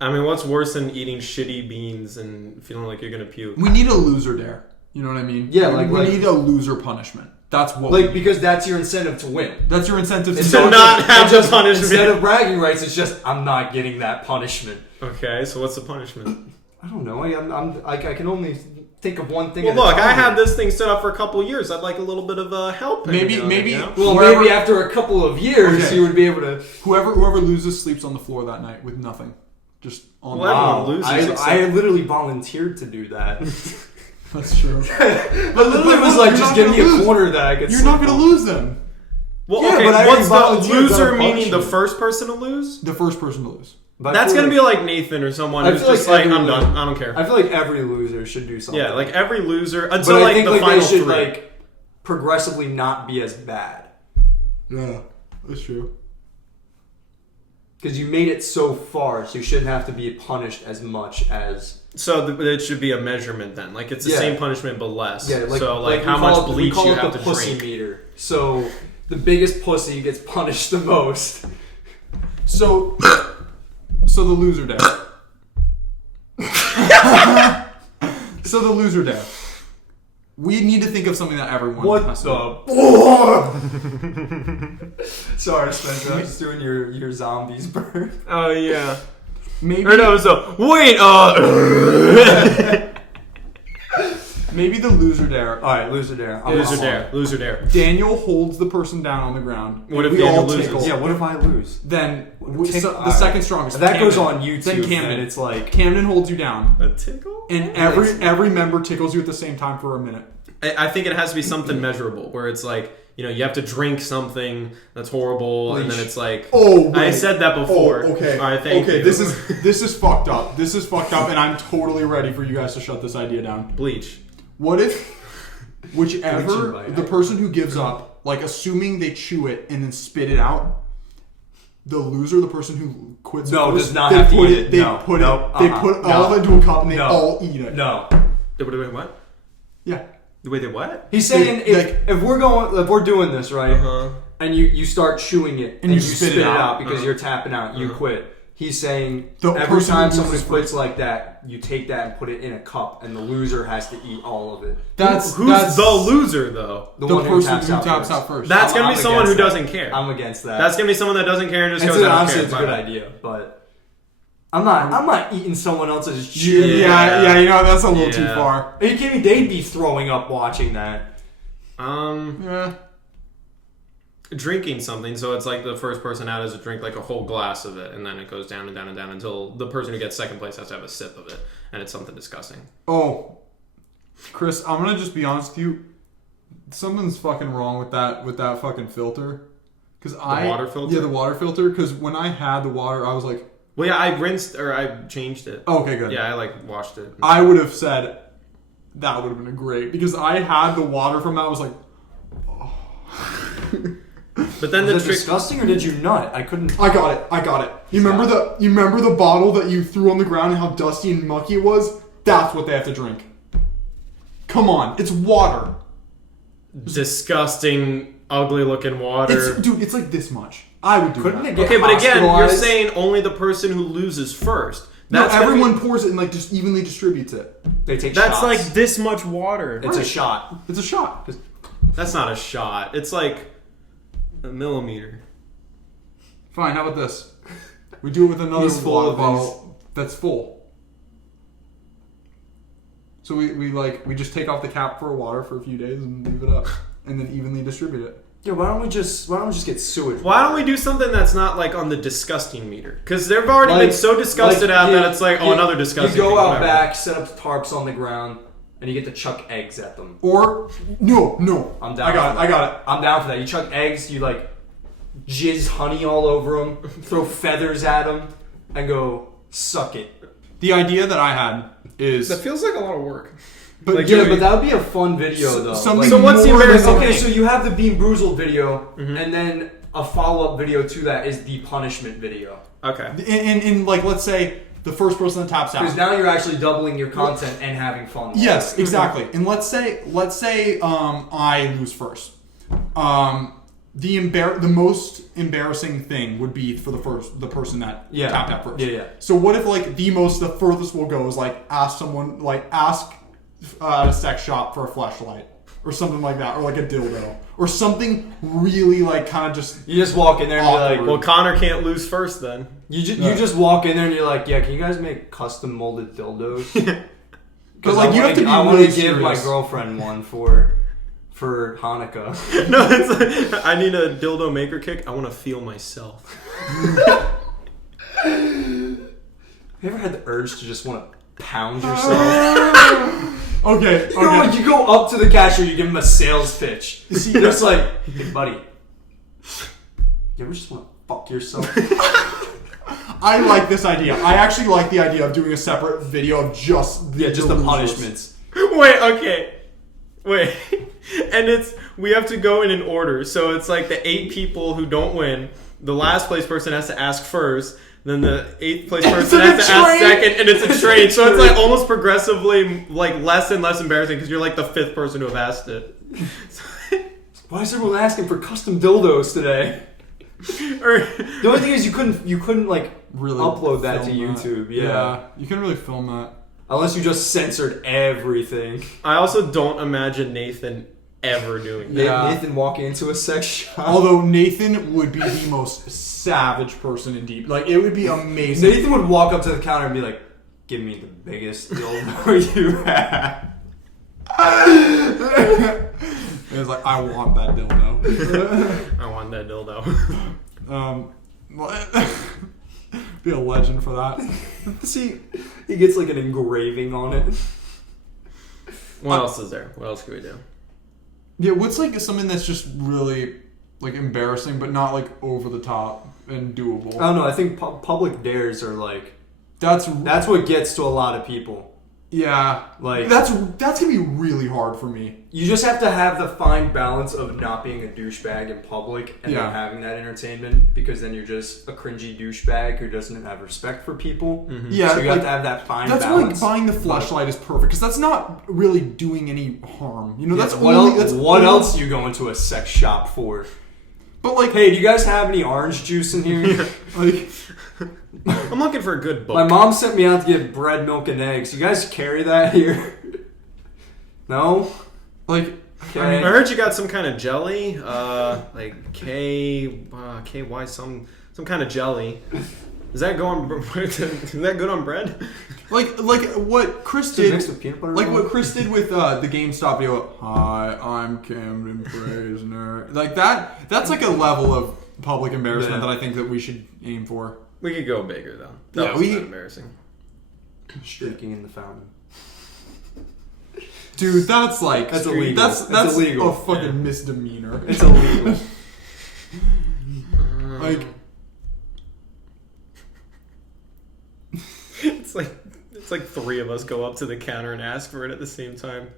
I mean, what's worse than eating shitty beans and feeling like you're gonna puke? we need a loser dare. You know what I mean? Yeah, we like- need a loser punishment. That's what. Like because that's your incentive to win. that's your incentive It's to to not have the punishment. Instead of bragging rights, it's just I'm not getting that punishment. Okay, so what's the punishment? I don't know. I can only think of one thing. Well, at a look, I time. had this thing set up for a couple of years. I'd like a little bit of help. Maybe- you know, maybe- you know? Well, Whoever- maybe after a couple of years, Okay. you would be able to. whoever loses sleeps on the floor that night with nothing. Just on Well, the everyone loses I except- literally volunteered to do that. That's true. I literally was like, You're just not give gonna me a lose. corner that I could. You're not sleep gonna on. lose them. Well, Yeah, okay, but I what's already the volunteered loser for a meaning? The punishment. first person to lose? The first person to lose. But I That's feel gonna like- be like Nathan or someone I who's feel just like like, I'm everyone- done. I don't care. I feel like every loser should do something. Yeah, like every loser But until I like think the like final they should three. like progressively not be as bad Yeah, that's true. because you made it so far, so you shouldn't have to be punished as much as. So it should be a measurement then. Like it's the Yeah. same punishment but less. Yeah, like so like we how call much it- we bleach call you it have the to pussy drink. meter. So the biggest pussy gets punished the most. So the loser dare. So the loser dare. We need to think of something that everyone What has to the? Sorry, Spencer. I'm just doing your zombies burn. Oh yeah. Maybe Or no, so wait. Maybe the loser dare. All right, loser dare. Loser dare. Daniel holds the person down on the ground. What and if we Daniel all loses? tickle. Yeah, what if I lose? Then Tick- the second strongest. If that Camden. goes on YouTube, Then Camden. then it's like Camden holds you down, A tickle? and every member tickles you at the same time for a minute. I think it has to be something measurable, where it's like, you know, you have to drink something that's horrible, and then it's like, Oh, I said that before. Oh, okay. All right, thank you. This is fucked up. This is fucked up, and I'm totally ready for you guys to shut this idea down. Bleach. What if whichever Bleaching the person who gives up, like assuming they chew it and then spit it out, the loser, the person who quits, No, first, does not they have to put eat it. They No, put no, it. They uh-uh, put no, all of it into a cup and they no, all eat it. no. Wait, what? Yeah. Wait, they what? He's saying if we're doing this right, Uh-huh. and you start chewing it and you spit it out because Uh-huh. you're tapping out, you quit. He's saying The every person time who someone loses quits like that, you take that and put it in a cup, and the loser has to eat all of it. That's Who's the loser, though? the one person who taps out first. That's going to I'm be someone who against doesn't care. I'm against that. That's going to be someone that doesn't care and just goes, I don't honestly, care. it's a good Bye-bye. idea, but I'm not eating someone else's Yeah, chew. you know that's a little too Yeah. far. Are you kidding me? They'd be throwing up watching that. Yeah. Drinking something, so it's like the first person out has to drink like a whole glass of it, and then it goes down and down and down until the person who gets second place has to have a sip of it, and it's something disgusting. Oh, Chris, I'm gonna just be honest with you. Something's fucking wrong with that fucking filter. Cause the water filter? Yeah, the water filter. Because when I had the water, I was like, Well, yeah, I rinsed or I changed it. oh, okay, good. Yeah, I like washed it. I would have said that would have been great because I had the water from that. I was like, But then Was the it trick. disgusting or did you nut? I couldn't. I got it. You remember the bottle that you threw on the ground and how dusty and mucky it was? That's what they have to drink. Come on, it's water. Disgusting, ugly looking water. It's like this much. I would do Couldn't that. it get Okay, but again, you're hospitalized? saying only the person who loses first. No, That's gonna everyone be- pours it and like just evenly distributes it. They take That's shots. like this much water. It's a shot. It's a shot. That's not a shot. It's like a millimeter. Fine, how about this? We do it with another He's full water of bottle that's full. So we just take off the cap for water for a few days and leave it up, and then evenly distribute it. Yeah, why don't we just get sewage? Why don't we do something that's not like on the disgusting meter? Because they've already Like- been so disgusted at that it's like, oh, another disgusting You go thing, out whatever. back, set up tarps on the ground, and you get to chuck eggs at them. Or no, I'm down. I got it. I'm down for that. You chuck eggs, you like jizz honey all over them, throw feathers at them, and go suck it. The idea that I had is, That feels like a lot of work. but like, Yeah, but that would be a fun video though. something So what's the more than- embarrassing Okay, thing? so you have the Bean Bruisled video, and then a follow-up video to that is the punishment video. Okay. in like let's say the first person that taps Because out. now you're actually doubling your content and having fun. Yes, exactly. And let's say I lose first. The most embarrassing thing would be for the person that tapped out first. Yeah. So what if like the furthest we'll go is like ask at a sex shop for a fleshlight or something like that, or like a dildo or something really like kind of just You just walk in there and you're Awkward. like, Well, Connor can't lose first then. you just walk in there and you're like, yeah, can you guys make custom molded dildos? because like you have to be I want really to give my serious. girlfriend one for Hanukkah. No, it's like, I need a dildo maker kick. I want to feel myself. Have you ever had the urge to just want to pound yourself? Okay. You know, like you go up to the cashier, you give him a sales pitch. See, You're just like, hey, buddy, you ever just want to fuck yourself? I like this idea. I actually like the idea of doing a separate video of just the the punishments. Wait. And we have to go in an order. So it's like the 8 people who don't win. The last place person has to ask first. Then the 8th place person has to ask second, and it's a trade. So it's like almost progressively like less and less embarrassing because you're like the 5th person to have asked it. Why is everyone asking for custom dildos today? Or The only thing is you couldn't like really upload that to film YouTube. Yeah. You can really film that. Unless you just censored everything. I also don't imagine Nathan ever doing that. Yeah. Nathan walking into a sex shop. Although Nathan would be the most savage person in Deep. Like, it would be amazing. Nathan would walk up to the counter and be like, give me the biggest dildo you have. It's like, I want that dildo. I want that dildo. Be a legend for that. See, he gets like an engraving on it. What else is there? What else can we do? Yeah, what's like something that's just really like embarrassing, but not like over the top and doable? I don't know. I think public dares are like That's what gets to a lot of people. yeah. Like That's gonna be really hard for me. you just have to have the fine balance of not being a douchebag in public and Yeah. not having that entertainment, because then you're just a cringy douchebag who doesn't have respect for people. Yeah, So you have like, to have that fine that's balance. why buying the flashlight is perfect because that's not really doing any harm. You know, Yeah, that's what only, else? that's What only- else you go into a sex shop for? But like, Hey, do you guys have any orange juice in here? like, I'm looking for a good book. My mom sent me out to get bread, milk, and eggs. You guys carry that here? No? like, Okay. I heard you got some kind of jelly, like KY, some kind of jelly. Is that going? Is that good on bread? like what Chris Is it did. mixed with peanut butter? Like or what Chris did with the GameStop video. Hi, I'm Camden Brazier. Like that. That's like a level of public embarrassment Yeah. that I think that we should aim for. We could go bigger though. That Yeah, was we- not embarrassing. Streaking in the fountain. Dude, that's like That's illegal. That's That's illegal. a fucking Yeah. misdemeanor. It's illegal. Like, It's like three of us go up to the counter and ask for it at the same time.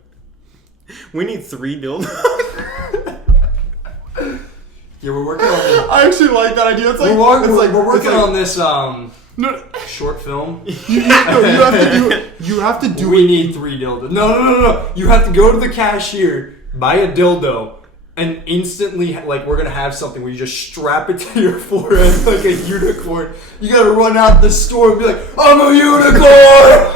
We need 3 dildos. Yeah, we're working on. I actually like that idea. It's like We're working it's like, on this No, short film. you have to do. You have to do We it. need 3 dildos. No. You have to go to the cashier, buy a dildo, and instantly, like, we're gonna have something where you just strap it to your forehead like a unicorn. You gotta run out the store and be like, "I'm a unicorn!"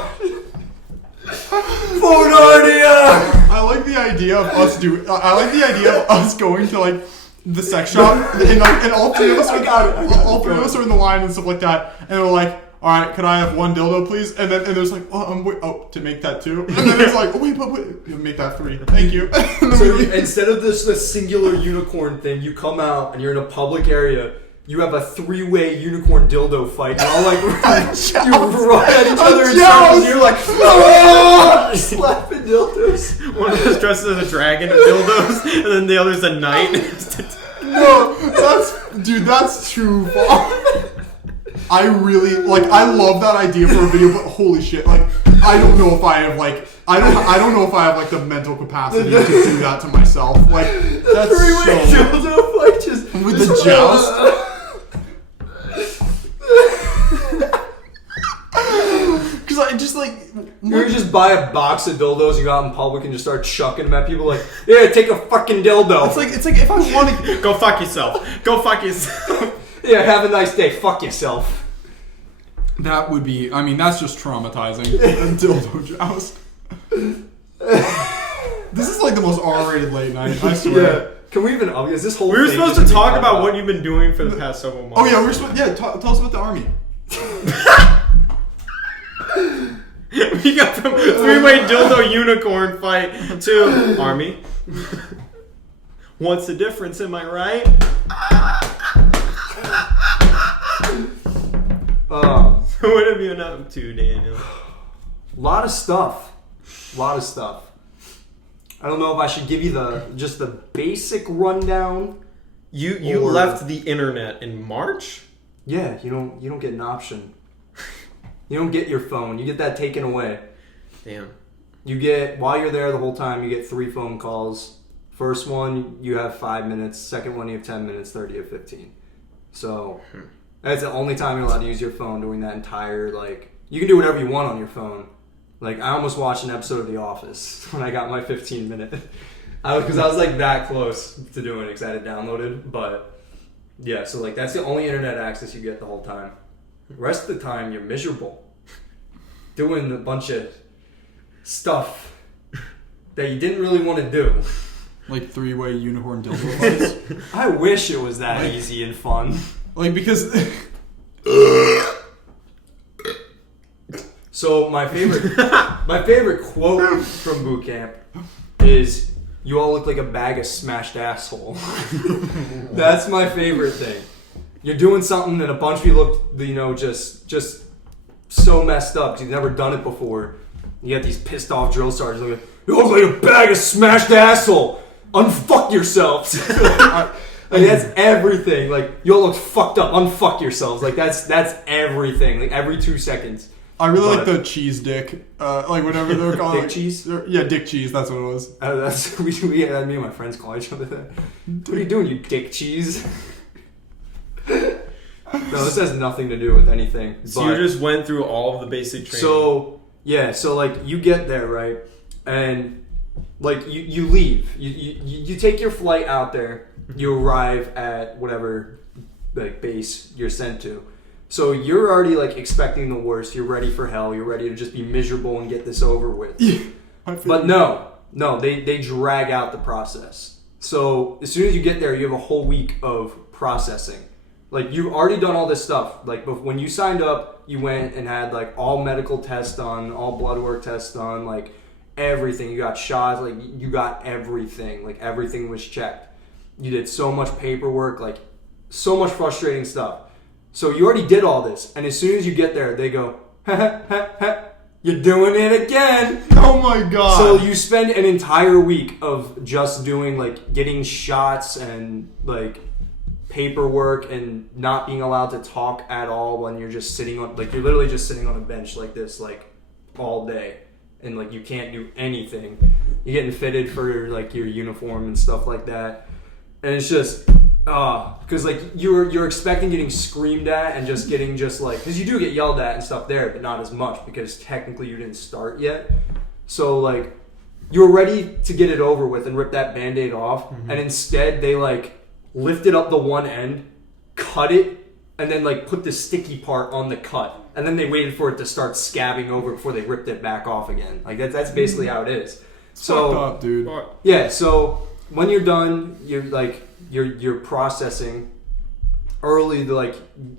For Narnia! I like the idea of us I like the idea of us going to like the sex shop and all three of us. I got it. All three of us are in the line and stuff like that, and we're like, "All right, can I have 1 dildo, please?" And there's like, "Oh, to make that 2." And then it's like, "Oh wait, you make that 3. Thank you." And then So we- instead of this singular unicorn thing, you come out and you're in a public area. You have a 3-way unicorn dildo fight. And all like you run at each other in circles. You're like, "Ah!" slapping dildos. One of us dresses as a dragon and dildos, and then the other's a knight. No, that's too far. I really I love that idea for a video, but holy shit, like I don't know if I have I don't know if I have like the mental capacity to do that to myself. Like that's 3-way so dildo fight just with the joust. Because I just like You just buy a box of dildos you got in public and just start chucking them at people like, yeah, take a fucking dildo. it's like if I want to. Go fuck yourself. Go fuck yourself. Yeah, have a nice day. Fuck yourself. That would be. I mean, that's just traumatizing. A dildo joust. This is like the most R-rated late night. I swear. Yeah. Can we even? Is this whole? We were thing supposed just to gonna talk be about what you've been doing for the past several months. Oh yeah, we're supposed. Yeah, tell us about the army. We got from 3-way dildo unicorn fight to army. What's the difference? Am I right? What have you been up to, Daniel? Lot of stuff. I don't know if I should give you just the basic rundown. You Or- left the internet in March? Yeah, you don't get an option. You don't get your phone. You get that taken away. Damn. You get, while you're there the whole time, you get 3 phone calls. First one, you have 5 minutes. Second one, you have 10 minutes. Third, you have 15. So, that's the only time you're allowed to use your phone during that entire, you can do whatever you want on your phone. I almost watched an episode of The Office when I got my 15 minute. Because I was, that close to doing it because I had it downloaded. But, yeah, so, that's the only internet access you get the whole time. The rest of the time, you're miserable. Doing a bunch of stuff that you didn't really want to do. Like 3-way unicorn dildo fights. I wish it was that easy and So my favorite quote from boot camp is, "You all look like a bag of smashed asshole." That's my favorite thing. You're doing something and a bunch of you look, just so messed up because you've never done it before. You got these pissed off drill sergeants like, "You look like a bag of smashed asshole. Unfuck yourselves." Like that's everything. Like, you all look fucked up. Unfuck yourselves. Like that's everything. Like every 2 seconds. I really like the cheese dick, like whatever they're called. Dick cheese? Yeah, dick cheese. That's what it was. That's me and my friends call each other that. What are you doing, you dick cheese? No, this has nothing to do with anything. So you just went through all of the basic training. So like you get there, right, and like you leave. You take your flight out there. You arrive at whatever like base you're sent to. So you're already like expecting the worst. You're ready for hell. You're ready to just be miserable and get this over with. But no, they drag out the process. So as soon as you get there, you have a whole week of processing. Like, you've already done all this stuff. Like, when you signed up, you went and had like all medical tests done, all blood work tests done, like everything. You got shots, like you got everything. Like everything was checked. You did so much paperwork, like so much frustrating stuff. So you already did all this, and as soon as you get there, they go, "You're doing it again." Oh my god. So you spend an entire week of just doing like getting shots and like paperwork and not being allowed to talk at all when you're just sitting on, like, you're literally just sitting on a bench like this, like all day, and like you can't do anything. You're getting fitted for like your uniform and stuff like that, and it's just because like you're expecting getting screamed at and just getting just like, because you do get yelled at and stuff there, but not as much because technically you didn't start yet. So like you're ready to get it over with and rip that band-aid off, and instead they like lifted up the one end, cut it, and then like put the sticky part on the cut, and then they waited for it to start scabbing over before they ripped it back off again. Like that's basically how it is. So fucked up, dude. Yeah, so when you're done, you're processing early. Like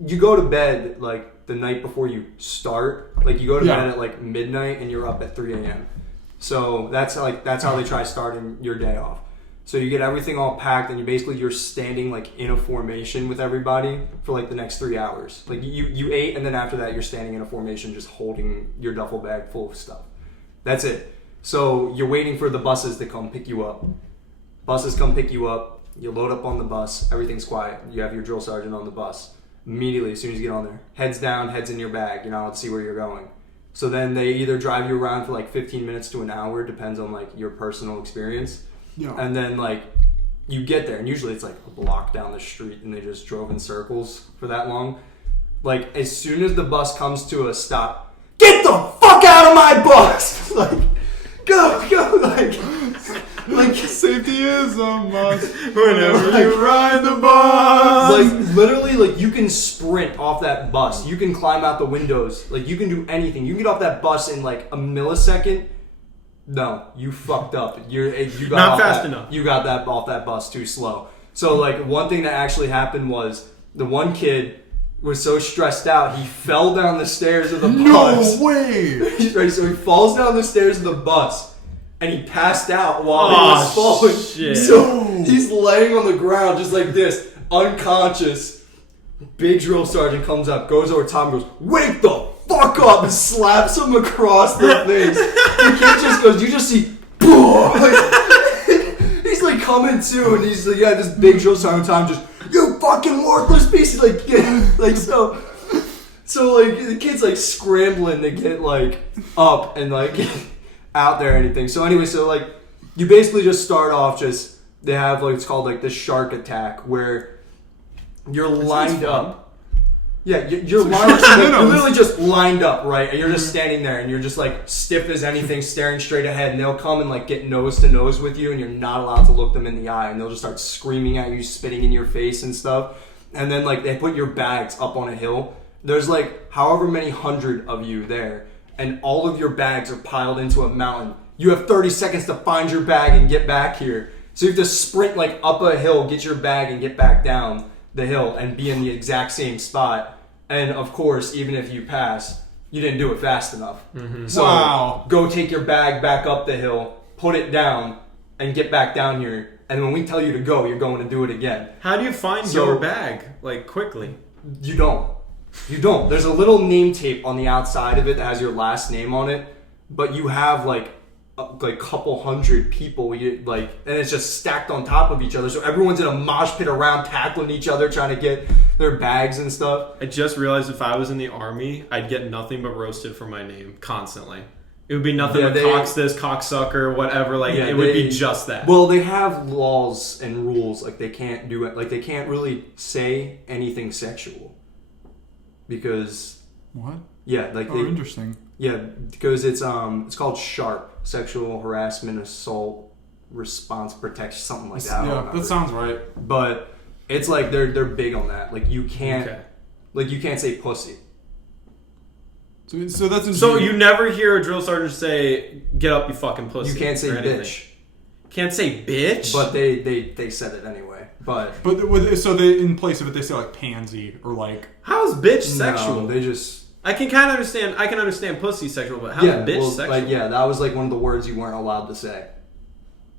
you go to bed like the night before you start. Like you go to bed at like midnight and you're up at 3 a.m. So that's how they try starting your day off. So you get everything all packed, and you're standing like in a formation with everybody for like the next 3 hours. Like you ate, and then after that you're standing in a formation just holding your duffel bag full of stuff. That's it. So you're waiting for the buses to come pick you up. Buses come pick you up. You load up on the bus. Everything's quiet. You have your drill sergeant on the bus. Immediately, as soon as you get on there, heads down, heads in your bag. You're not allowed to see where you're going. So then they either drive you around for like 15 minutes to an hour, depends on like your personal experience. Yeah. And then like you get there, and usually it's like a block down the street, and they just drove in circles for that long. Like as soon as the bus comes to a stop, get the fuck out of my bus! Like go, like safety is a must whenever you ride the bus. Like literally, like you can sprint off that bus. You can climb out the windows. Like you can do anything. You can get off that bus in like a millisecond. No, you fucked up. You got not off fast that, enough. You got that off that bus too slow. So like one thing that actually happened was the one kid was so stressed out he fell down the stairs of the bus. No way! Right, so he falls down the stairs of the bus and he passed out while he was falling. Shit. So he's laying on the ground just like this, unconscious. Big drill sergeant comes up, goes over Tom, goes, "Wake the fuck up," and slaps him across the face. The kid just goes, you just see, like, he's like coming to, and he's like, yeah, this big drill sergeant Tom just, "You fucking worthless piece of like so like the kid's like scrambling to get like up and like out there or anything. So anyway, so like you basically just start off just, they have like, it's called like the shark attack, where you're lined up. Yeah, you're literally just lined up, right? And you're just standing there, and you're just like stiff as anything, staring straight ahead. And they'll come and like get nose to nose with you, and you're not allowed to look them in the eye. And they'll just start screaming at you, spitting in your face and stuff. And then like they put your bags up on a hill. There's like however many hundred of you there, and all of your bags are piled into a mountain. You have 30 seconds to find your bag and get back here. So you have to sprint like up a hill, get your bag, and get back down the hill and be in the exact same spot. And of course, even if you pass, you didn't do it fast enough. So Wow. go take your bag back up the hill, put it down, and get back down here. And when we tell you to go, you're going to do it again. How do you find So- your bag like quickly? You don't. You don't. There's a little name tape on the outside of it that has your last name on it, but you have like a couple hundred people, and it's just stacked on top of each other. So everyone's in a mosh pit around, tackling each other, trying to get their bags and stuff. I just realized if I was in the army, I'd get nothing but roasted for my name constantly. It would be nothing Yeah, but cocks this, cocksucker, whatever. Like Yeah, it would be just that. Well, they have laws and rules. Like they can't do it. Like they can't really say anything sexual because What? yeah, like Oh, interesting. yeah, because it's called SHARP, sexual harassment, assault, response protection, something like that. I don't Yeah, remember. that sounds right. But it's like they're big on that. Like you can't Okay. like you can't say pussy. So that's So interesting. you never hear a drill sergeant say, "Get up, you fucking pussy." You can't say or anything. bitch, Can't say bitch. but they said it anyway. But So they in place of it they say like pansy or like how is bitch sexual? no, they just I can kind of understand. I can understand pussy sexual, but how is bitch well, sexual? like that was like one of the words you weren't allowed to say.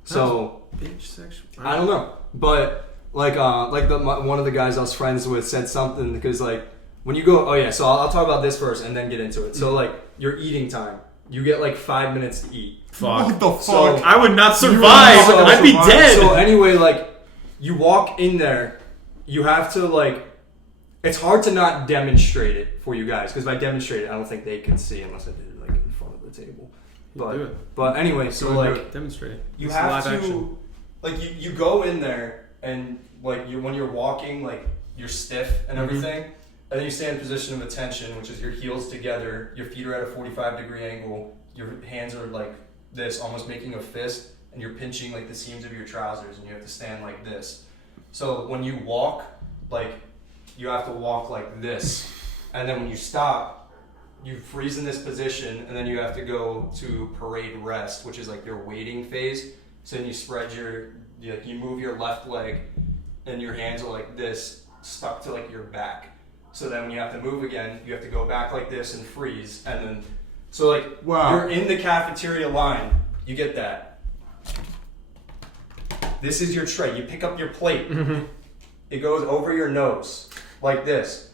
So Bitch sexual. I don't know, but one of the guys I was friends with said something because like when you go, oh yeah, so I'll talk about this first and then get into it. So like your eating time, you get like 5 minutes to eat. Fuck. what the fuck? So- I would not survive. So- I'd be dead. So anyway, like you walk in there, you have to like. It's hard to not demonstrate it for you guys because if I demonstrate it, I don't think they can see unless I did it like in front of the table. You do it. But anyway, so like Demonstrate it. you It's have live to action. like you go in there and like when you're walking like you're stiff and everything, and then you stay in a position of attention, which is your heels together, your feet are at a 45-degree angle, your hands are like this, almost making a fist, and you're pinching like the seams of your trousers, and you have to stand like this. So when you walk, like you have to walk like this, and then when you stop, you freeze in this position, and then you have to go to parade rest, which is like your waiting phase. So then you spread you move your left leg, and your hands are like this, stuck to like your back. So then when you have to move again, you have to go back like this and freeze, and then so like Wow. you're in the cafeteria line. You get that. This is your tray. You pick up your plate. It goes over your nose like this,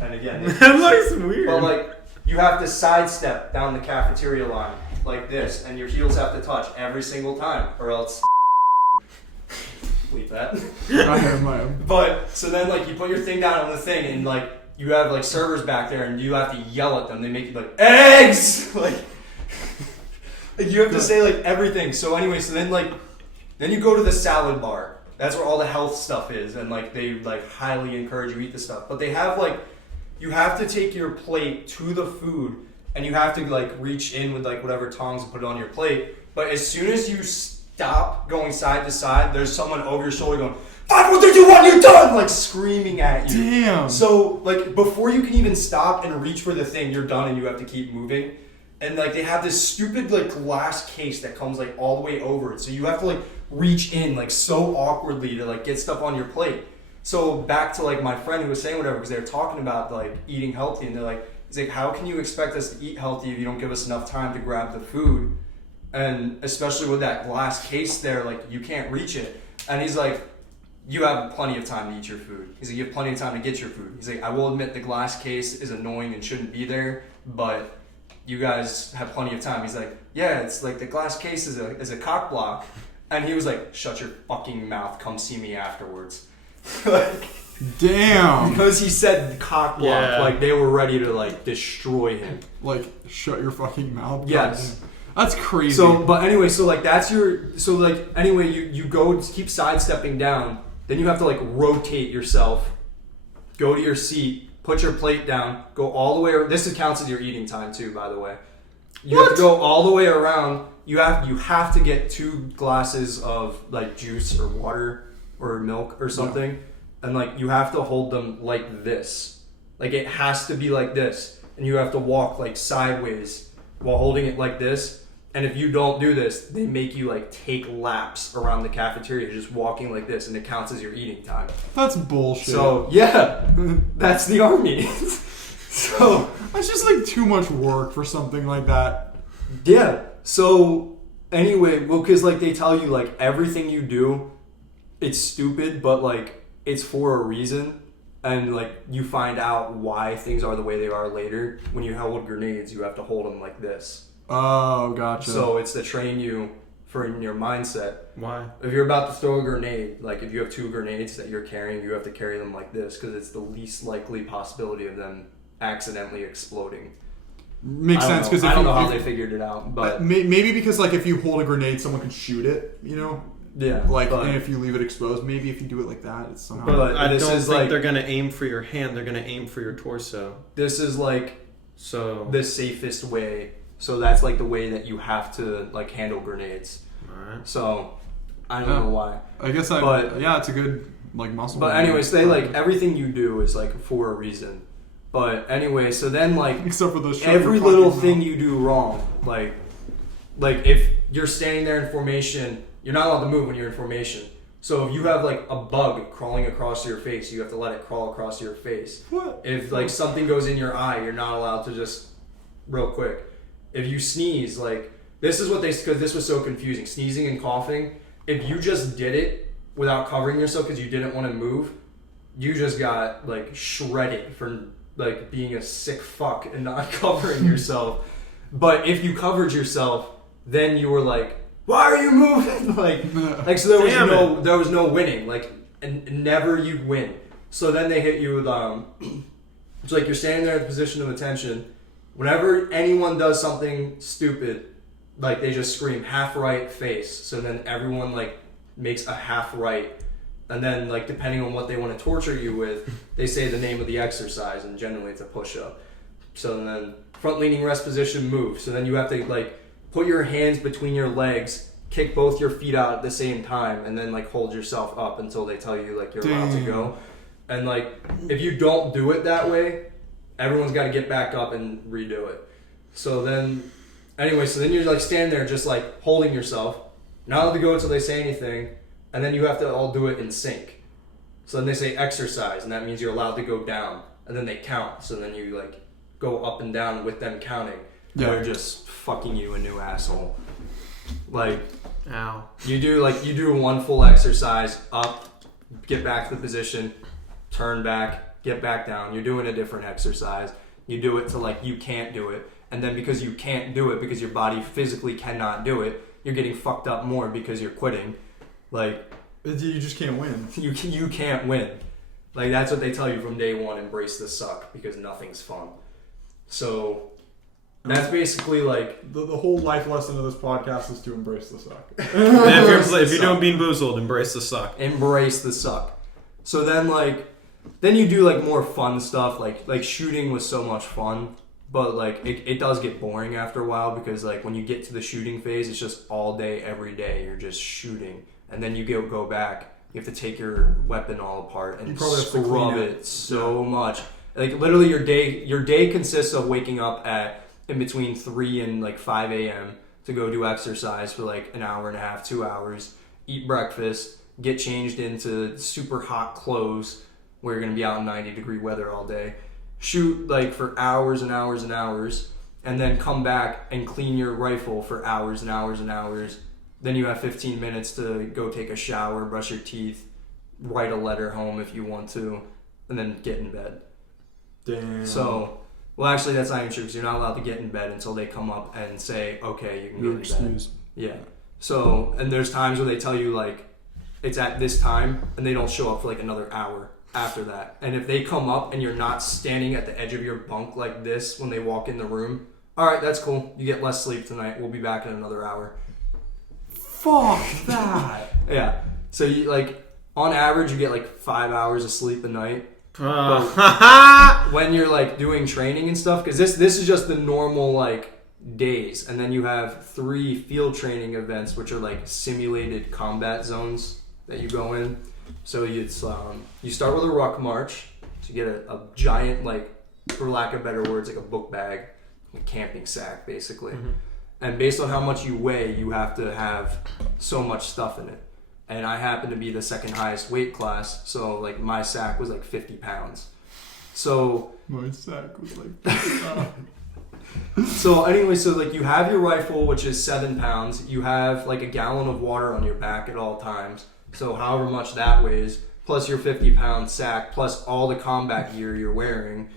and again. That looks weird. But like you have to sidestep down the cafeteria line like this, and your heels have to touch every single time, or else bleep that. I have my But so then like you put your thing down on the thing, and like you have like servers back there, and you have to yell at them. They make you like eggs, like you have to say like everything. So anyway, so then you go to the salad bar. That's where all the health stuff is, and like they like highly encourage you to eat the stuff. But they have like you have to take your plate to the food, and you have to like reach in with like whatever tongs and put it on your plate. But as soon as you stop going side to side, there's someone over your shoulder going 5, 4, 3, 2, 1, you're done, like screaming at you. Damn. So like before you can even stop and reach for the thing, you're done, and you have to keep moving. And like they have this stupid like glass case that comes like all the way over it, so you have to like reach in like so awkwardly to like get stuff on your plate. So back to like my friend who was saying whatever, because they were talking about like eating healthy, and they're like, he's like, how can you expect us to eat healthy if you don't give us enough time to grab the food? And especially with that glass case there, like you can't reach it. And he's like, you have plenty of time to eat your food. He's like, you have plenty of time to get your food. He's like, I will admit the glass case is annoying and shouldn't be there, but you guys have plenty of time. He's like, yeah, it's like the glass case is a cock block. And he was like, shut your fucking mouth, come see me afterwards. Like, Damn. because he said cock block, Yeah. like they were ready to like destroy him. Like shut your fucking mouth. Yes. Goddamn. That's crazy. So, but anyway, so like that's your, so like anyway, you go keep sidestepping down, then you have to like rotate yourself, go to your seat, put your plate down, go all the way. This counts as your eating time too, by the way. You have to go all the way around. You have to get 2 glasses of like juice or water or milk or something, and like you have to hold them like this. Like it has to be like this, and you have to walk like sideways while holding it like this. And if you don't do this, they make you like take laps around the cafeteria just walking like this, and it counts as your eating time. that's bullshit. So yeah, that's the army. So That's just like too much work for something like that. yeah. So anyway, well, because like they tell you like everything you do, it's stupid, but like it's for a reason, and like you find out why things are the way they are later. When you hold grenades, you have to hold them like this. Oh, gotcha. So it's to train you for in your mindset. Why? If you're about to throw a grenade, like if you have 2 grenades that you're carrying, you have to carry them like this because it's the least likely possibility of them accidentally exploding. Makes sense because I don't know how they figured it out, but maybe because like if you hold a grenade, someone can shoot it. You know, yeah, like but, and if you leave it exposed, maybe if you do it like that, it's somehow. But I this don't is think like- they're gonna aim for your hand. They're gonna aim for your torso. this is like So the safest way. So that's like the way that you have to like handle grenades. alright. So I don't know why. I guess but- yeah, it's a good like muscle. But memory. anyways, they like everything you do is like for a reason. But anyway, so then like except for those. every little thing you do wrong, like if you're standing there in formation, you're not allowed to move when you're in formation. So if you have like a bug crawling across your face, you have to let it crawl across your face. What? If like something goes in your eye, you're not allowed to just real quick. If you sneeze, like this is what they, because this was so confusing, sneezing and coughing. If you just did it without covering yourself because you didn't want to move, you just got like shredded for like being a sick fuck and not covering yourself. But if you covered yourself, then you were like, why are you moving? like so there was no winning. Like and never you'd win. So then they hit you with it's like you're standing there in a position of attention. Whenever anyone does something stupid, like they just scream half right face. So then everyone like makes a half right. And then, like, depending on what they want to torture you with, they say the name of the exercise, and generally it's a push-up. So then, front-leaning rest position, move. So then you have to, like, put your hands between your legs, kick both your feet out at the same time, and then, like, hold yourself up until they tell you, like, you're allowed to go. And, like, if you don't do it that way, everyone's got to get back up and redo it. So then, anyway, so then you're, like, standing there just, like, holding yourself, not allowed to go until they say anything. And then you have to all do it in sync. So then they say exercise, and that means you're allowed to go down. And then they count. So then you like go up and down with them counting. Yeah. They're just fucking you a new asshole. Like Ow. you do one full exercise, up, get back to the position, turn back, get back down. You're doing a different exercise. You do it till like you can't do it. And then because you can't do it, because your body physically cannot do it, you're getting fucked up more because you're quitting. Like You just can't win. you can't win. Like that's what they tell you from day one. Embrace the suck because nothing's fun. So that's basically like The whole life lesson of this podcast is to embrace the suck. If you're doing Bean Boozled, embrace the suck. embrace the suck. So then you do like more fun stuff. Like shooting was so much fun, but like it does get boring after a while because like when you get to the shooting phase, it's just all day every day. You're just shooting. And then you go back. You have to take your weapon all apart and probably have to scrub clean it so much. Like literally, your day consists of waking up at in between 3 and like 5 a.m. to go do exercise for like an hour and a half, 2 hours. Eat breakfast, get changed into super hot clothes where you're gonna be out in 90-degree weather all day. Shoot like for hours and hours and hours, and then come back and clean your rifle for hours and hours and hours. Then you have 15 minutes to go take a shower, brush your teeth, write a letter home if you want to, and then get in bed. Damn. So, well, actually, that's not even true because you're not allowed to get in bed until they come up and say, okay, you can You're go to bed. excused. Yeah. So, and there's times where they tell you, like, it's at this time, and they don't show up for, like, another hour after that. And if they come up and you're not standing at the edge of your bunk like this when they walk in the room, all right, that's cool. You get less sleep tonight. We'll be back in another hour. Fuck that. Yeah. So, you, like, on average, you get, like, 5 hours of sleep a night. When you're, like, doing training and stuff, because this is just the normal, like, days. And then you have 3 field training events, which are, like, simulated combat zones that you go in. So, you start with a ruck march. So, you get a giant, like, for lack of better words, like a book bag, a camping sack, basically. Mm-hmm. And based on how much you weigh, you have to have so much stuff in it. And I happen to be the second highest weight class, so like my sack was like 50 pounds. So My sack was like. So anyway, so like you have your rifle, which is 7 pounds. You have like a gallon of water on your back at all times. So however much that weighs, plus your 50-pound sack, plus all the combat gear you're wearing.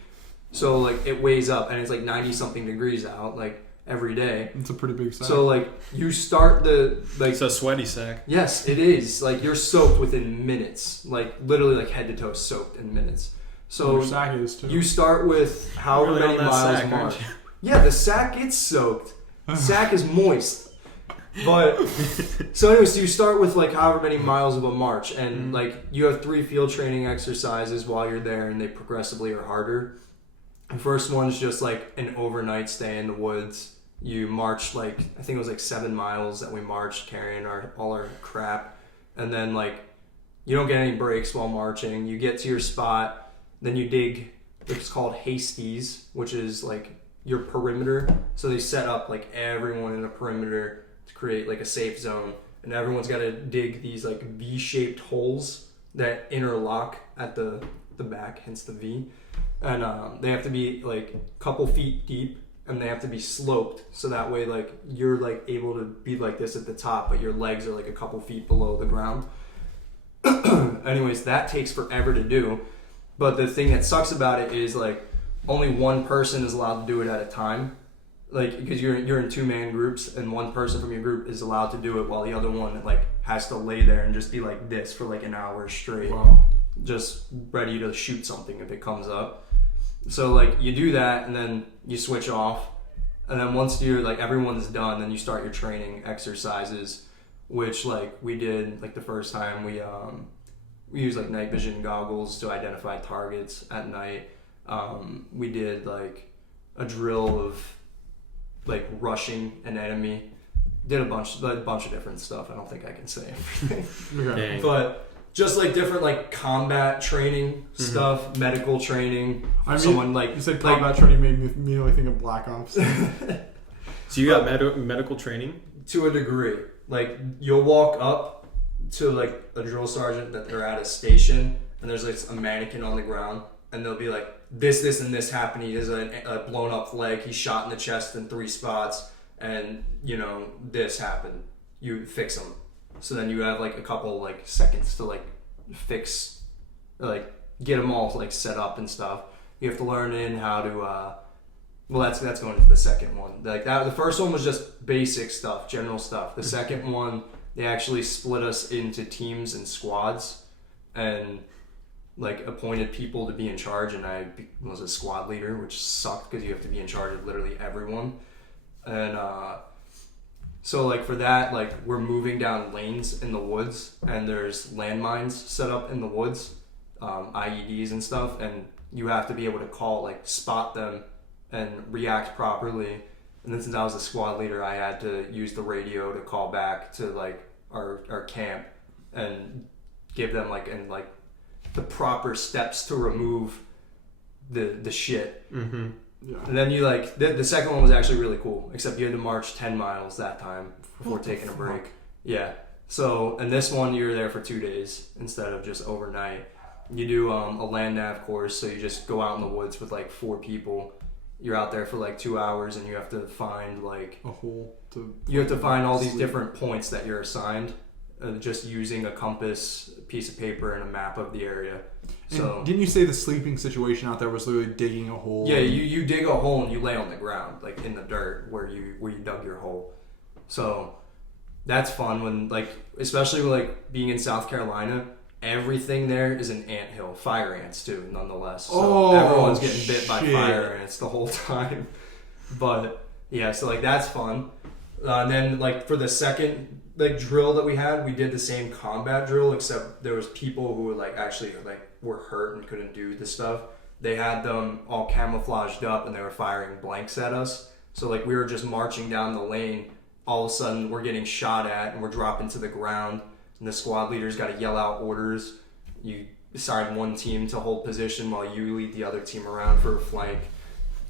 So like it weighs up, and it's like 90 something degrees out, like every day. It's a pretty big sack. So like you start the like. It's a sweaty sack. Yes, it is. Like you're soaked within minutes, like literally like head to toe soaked in minutes. So your sack is too. you start with however Really many on that miles sack, march. aren't you? Yeah, the sack gets soaked. The sack is moist. But so anyway, so you start with like however many miles of a march, and like you have 3 field training exercises while you're there, and they progressively are harder. The first one's just like an overnight stay in the woods. You march like I think it was like 7 miles that we marched carrying all our crap, and then like you don't get any breaks while marching. You get to your spot, then you dig. It's called hasties, which is like your perimeter. So they set up like everyone in a perimeter to create like a safe zone, and everyone's got to dig these like V-shaped holes that interlock at the back, hence the V, and they have to be like a couple feet deep, and they have to be sloped, so that way like you're like able to be like this at the top, but your legs are like a couple feet below the ground. Anyways, that takes forever to do, but the thing that sucks about it is like only one person is allowed to do it at a time, like because you're in 2-man groups, and one person from your group is allowed to do it while the other one like has to lay there and just be like this for like an hour straight. Wow. Just ready to shoot something if it comes up. So like you do that, and then you switch off, and then once you're like everyone's done, then you start your training exercises, which like we did like the first time we used like night vision goggles to identify targets at night. We did like a drill of like rushing an enemy. Did a bunch of different stuff. I don't think I can say everything. Okay. Dang. But just like different like combat training stuff, medical training. I mean, someone like you said combat training made me immediately think of Black Ops. So you got medical training? to a degree. Like you'll walk up to like a drill sergeant that they're at a station, and there's like a mannequin on the ground, and they'll be like, this, and this happened. He has a blown up leg. He's shot in the chest in 3 spots, and you know this happened. You fix him. So then you have like a couple like seconds to like fix, like get them all like set up and stuff. You have to learn in how to. Well, that's going into the second one. Like that, the first one was just basic stuff, general stuff. The second one, they actually split us into teams and squads, and like appointed people to be in charge. And I was a squad leader, which sucked because you have to be in charge of literally everyone. And so like for that, like we're moving down lanes in the woods, and there's landmines set up in the woods, IEDs and stuff, and you have to be able to call, like spot them and react properly. And then since I was a squad leader, I had to use the radio to call back to like our camp and give them like the proper steps to remove the shit. Mm-hmm. Yeah. And then you like the second one was actually really cool, except you had to march 10 miles that time before taking a break. Yeah. So, and this one you're there for 2 days instead of just overnight. You do a land nav course, so you just go out in the woods with like 4 people. You're out there for like 2 hours, and you have to find like A hole to. you have to find all these sleep. different points that you're assigned, just using a compass, a piece of paper, and a map of the area. So And didn't you say the sleeping situation out there was literally digging a hole? yeah, you dig a hole and you lay on the ground, like in the dirt where you dug your hole. So that's fun when like, especially like being in South Carolina, everything there is an anthill, fire ants too, nonetheless. So Oh, everyone's getting bit by shit. fire ants the whole time. But yeah, so like that's fun. And then like for the second like drill that we had, we did the same combat drill, except there was people who were like actually like were hurt and couldn't do the stuff. They had them all camouflaged up, and they were firing blanks at us. So like we were just marching down the lane. All of a sudden we're getting shot at, and we're dropping to the ground. And the squad leader's got to yell out orders. You assign one team to hold position while you lead the other team around for a flank,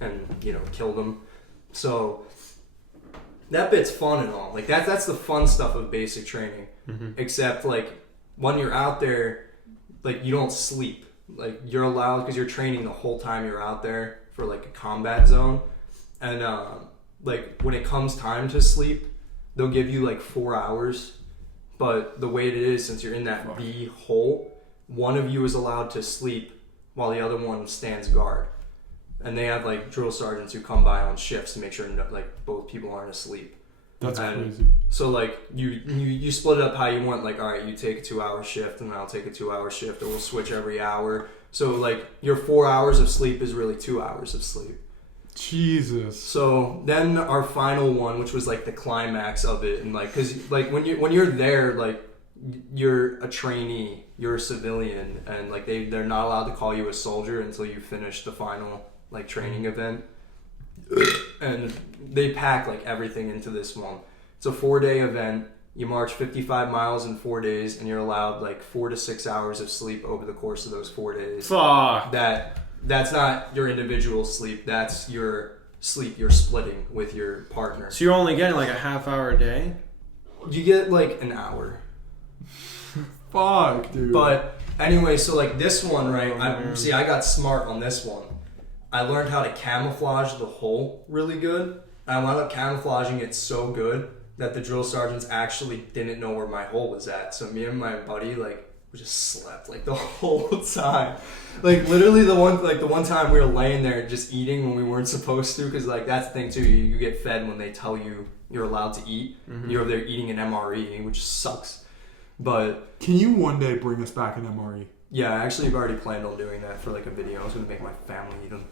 and you know kill them. So that bit's fun and all. Like that's the fun stuff of basic training. Mm-hmm. Except like when you're out there, like you don't sleep. like you're allowed, because you're training the whole time you're out there for like a combat zone, and like when it comes time to sleep, they'll give you like 4 hours, but the way it is, since you're in that V hole, one of you is allowed to sleep while the other one stands guard, and they have like drill sergeants who come by on shifts to make sure like both people aren't asleep. That's And crazy. so like you split it up how you want, like, all right, you take a 2-hour shift and I'll take a 2-hour shift, or we'll switch every hour. So like your 4 hours of sleep is really 2 hours of sleep. Jesus. So then our final one, which was like the climax of it, and like, cause like when you're there, like you're a trainee, you're a civilian, and like they're not allowed to call you a soldier until you finish the final like training event. And they pack like everything into this one. It's a 4-day event. You march 55 miles in 4 days, and you're allowed like 4 to 6 hours of sleep over the course of those 4 days. Fuck. That's not your individual sleep. That's your sleep you're splitting with your partner. So you're only getting like a half hour a day? You get like an hour. Fuck, dude. But anyway, so like this one, right? man. I got smart on this one. I learned how to camouflage the hole really good. And I wound up camouflaging it so good that the drill sergeants actually didn't know where my hole was at. So me and my buddy like we just slept like the whole time. Like literally the one time we were laying there just eating when we weren't supposed to, because like that's the thing too. You get fed when they tell you you're allowed to eat. Mm-hmm. You're over there eating an MRE, which sucks. But can you one day bring us back an MRE? yeah, I actually have already planned on doing that for like a video. I was gonna make my family eat them.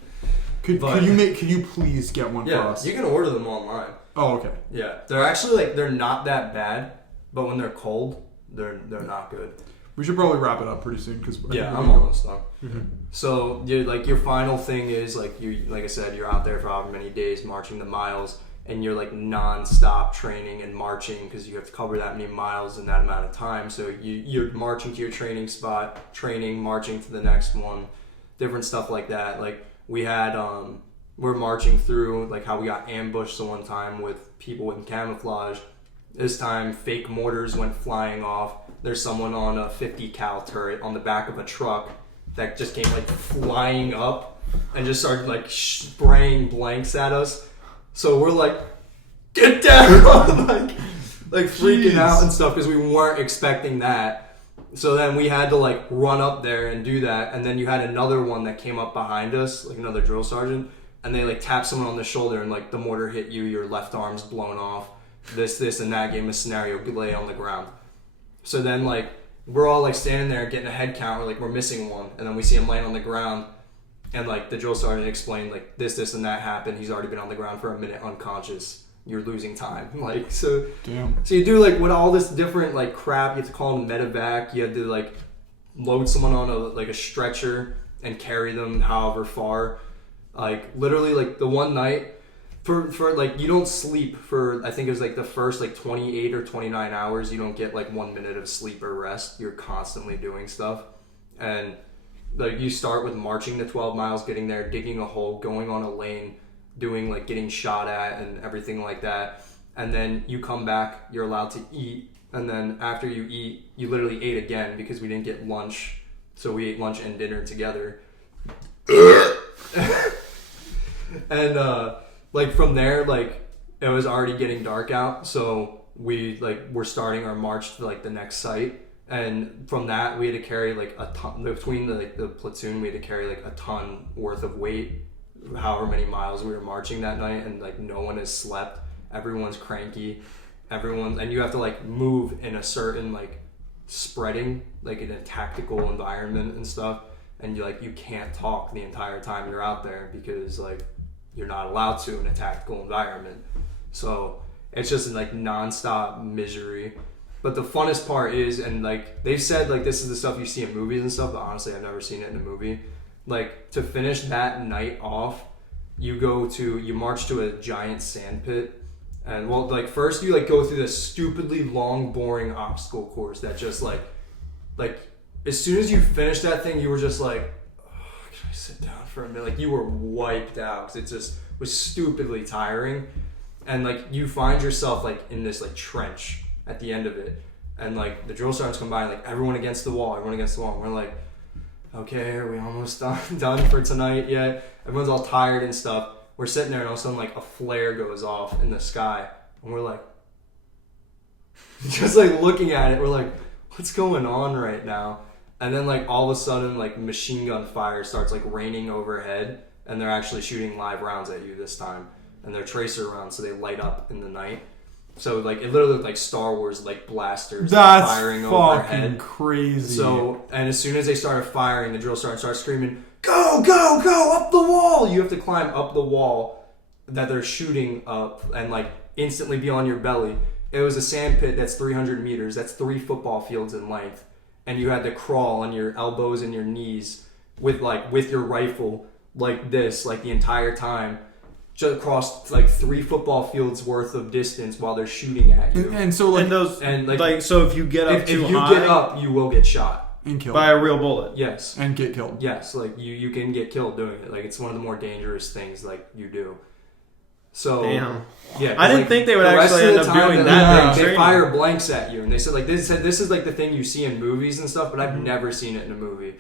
Can you please get one for Yeah, us? you can order them online. Oh, okay. Yeah, they're actually like they're not that bad, but when they're cold, they're not good. We should probably wrap it up pretty soon because Yeah, I'm almost done. Mm-hmm. So your final thing is like like I said, you're out there for however many days marching the miles, and you're like non-stop training and marching because you have to cover that many miles in that amount of time. So you're marching to your training spot, training, marching to the next one, different stuff like that. Like we had we're marching through like how we got ambushed the one time with people in camouflage. This time fake mortars went flying off. There's someone on a 50 cal turret on the back of a truck that just came like flying up and just started like spraying blanks at us. So we're like, get down, like freaking out and stuff because we weren't expecting that. So then we had to like run up there and do that. And then you had another one that came up behind us, like another drill sergeant, and they like tapped someone on the shoulder and like the mortar hit you, your left arm's blown off, this and that, gave him a scenario, lay on the ground. So then like we're all like standing there getting a head count, we're missing one, and then we see him laying on the ground, and like the drill sergeant explained like this and that happened. He's already been on the ground for a minute unconscious. You're losing time. Like so you do like with all this different like crap. You have to call them medevac. You had to like load someone on a stretcher and carry them however far. Like literally like the one night for like you don't sleep for I think it was like the first like 28 or 29 hours. You don't get like 1 minute of sleep or rest. You're constantly doing stuff. And like you start with marching the 12 miles, getting there, digging a hole, going on a lane, doing like getting shot at and everything like that. And then you come back, you're allowed to eat. And then after you eat, you literally ate again because we didn't get lunch. So we ate lunch and dinner together. And like from there, like it was already getting dark out. So we're starting our march to like the next site. And from that, we had to carry like a ton between the platoon. We had to carry like a ton worth of weight, however many miles we were marching that night. And like no one has slept. Everyone's cranky. And you have to like move in a certain like spreading, like in a tactical environment and stuff. And you can't talk the entire time you're out there because like you're not allowed to in a tactical environment. So it's just like nonstop misery. But the funnest part is, and like they've said like this is the stuff you see in movies and stuff, but honestly I've never seen it in a movie. Like to finish that night off, you march to a giant sand pit. And well, like first you like go through this stupidly long, boring obstacle course that just like as soon as you finish that thing, you were just like, oh, can I sit down for a minute? Like you were wiped out because it just was stupidly tiring. And like you find yourself like in this like trench at the end of it, and like the drill sergeants come by, and like everyone against the wall, and we're like, okay, are we almost done for tonight yet? Everyone's all tired and stuff. We're sitting there and all of a sudden like a flare goes off in the sky. And we're like, just like looking at it, we're like, what's going on right now? And then like all of a sudden like machine gun fire starts like raining overhead, and they're actually shooting live rounds at you this time. And they're tracer rounds, so they light up in the night. So like it literally looked like Star Wars like blasters That's firing fucking overhead. crazy. So and as soon as they started firing, the drill sergeant started screaming, "Go, go, go up the wall!" You have to climb up the wall that they're shooting up and like instantly be on your belly. It was a sand pit that's 300 meters. That's 3 football fields in length, and you had to crawl on your elbows and your knees with your rifle like this, like the entire time, just across like 3 football fields worth of distance while they're shooting at you. and so like And those And, like so if you get up if too you high get up, you will get shot. and killed by a real bullet. Yes. and get killed. Yes, like you can get killed doing it. Like it's one of the more dangerous things like you do. So Damn. yeah, 'cause, I didn't like, think they would the rest actually of end the up time doing they- that. They training. fire blanks at you, and they said like this is like the thing you see in movies and stuff, but Mm-hmm. I've never seen it in a movie.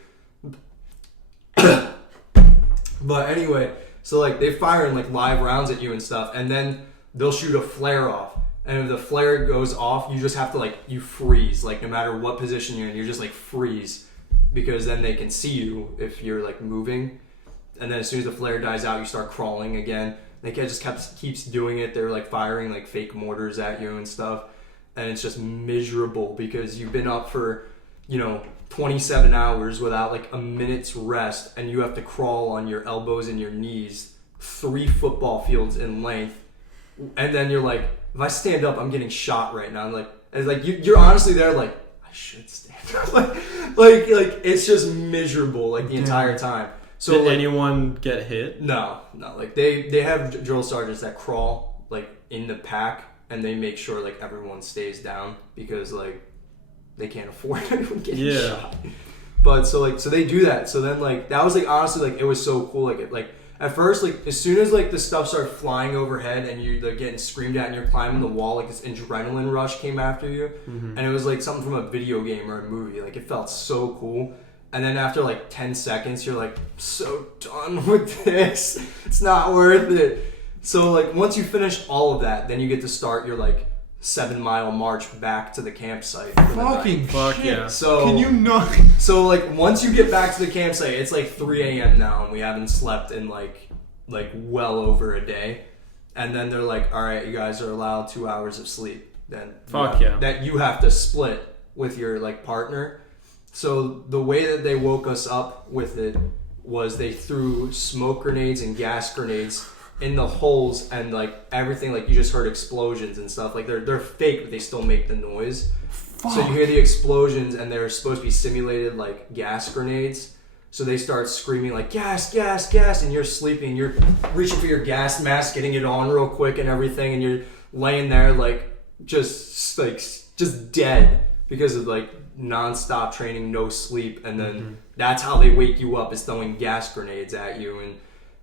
But anyway, so like they firing like live rounds at you and stuff, and then they'll shoot a flare off. And if the flare goes off, you just have to like you freeze, like no matter what position you're in, you're just like freeze, because then they can see you if you're like moving. And then as soon as the flare dies out, you start crawling again. They just keeps doing it. They're like firing like fake mortars at you and stuff, and it's just miserable because you've been up for 27 hours without like a minute's rest, and you have to crawl on your elbows and your knees 3 football fields in length, and then you're like, if I stand up, I'm getting shot right now. You're honestly there like I should stand up. like it's just miserable like the entire time. So Did like, anyone get hit? No. Like they have drill sergeants that crawl like in the pack, and they make sure like everyone stays down because like they can't afford anyone getting shot. But so they do that. So then like that was like honestly like it was so cool. Like at first like as soon as like the stuff started flying overhead and you're like getting screamed at and you're climbing the wall, like this adrenaline rush came after you, and it was like something from a video game or a movie. Like it felt so cool. And then after like 10 seconds, you're like, so done with this. It's not worth it. So like once you finish all of that, then you get to start your like 7-mile march back to the campsite. for the night. Fucking Fuck shit. yeah. So Can you not? So like once you get back to the campsite, it's like 3 a.m. now, and we haven't slept in like well over a day. And then they're like, all right, you guys are allowed 2 hours of sleep. Then that you have to split with your like partner. So the way that they woke us up with it was they threw smoke grenades and gas grenades in the holes, and like everything, like you just heard explosions and stuff. Like they're fake, but they still make the noise. Fuck. So you hear the explosions, and they're supposed to be simulated like gas grenades. So they start screaming like gas, gas, gas, and you're sleeping. You're reaching for your gas mask, getting it on real quick and everything, and you're laying there like just dead because of like non-stop training, no sleep, and then that's how they wake you up, is throwing gas grenades at you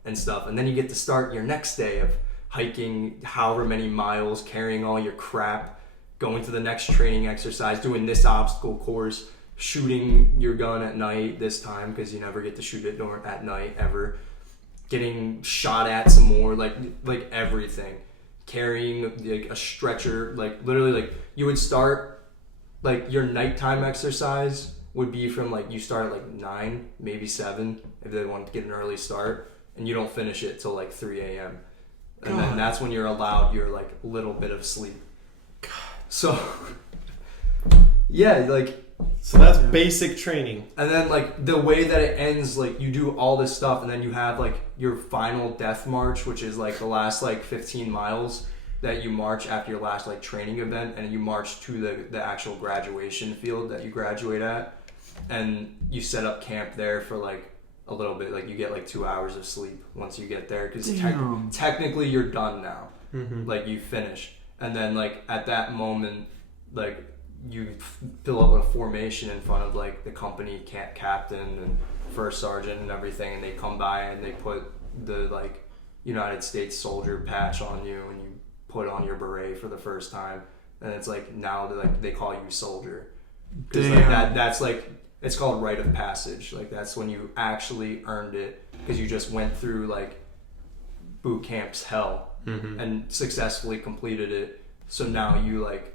and stuff. And then you get to start your next day of hiking however many miles, carrying all your crap, going to the next training exercise, doing this obstacle course, shooting your gun at night this time because you never get to shoot it at night ever, getting shot at some more, like everything, carrying like a stretcher, like literally like you would start. Like your nighttime exercise would be from like you start at like 9, maybe 7 if they want to get an early start, and you don't finish it till like 3 a.m. And then that's when you're allowed your like little bit of sleep. God. So yeah, like So that's basic training. and then like the way that it ends, like you do all this stuff, and then you have like your final death march, which is like the last like 15 miles that you march after your last like training event, and you march to the actual graduation field that you graduate at, and you set up camp there for like a little bit. Like you get like 2 hours of sleep once you get there, because technically you're done now. Like you finish, and then like at that moment, like you fill up a formation in front of like the company captain and first sergeant and everything, and they come by and they put the like United States soldier patch on you, and you put on your beret for the first time, and it's like now they call you soldier, because like that's like it's called rite of passage. Like that's when you actually earned it because you just went through like boot camp's hell and successfully completed it. So now you like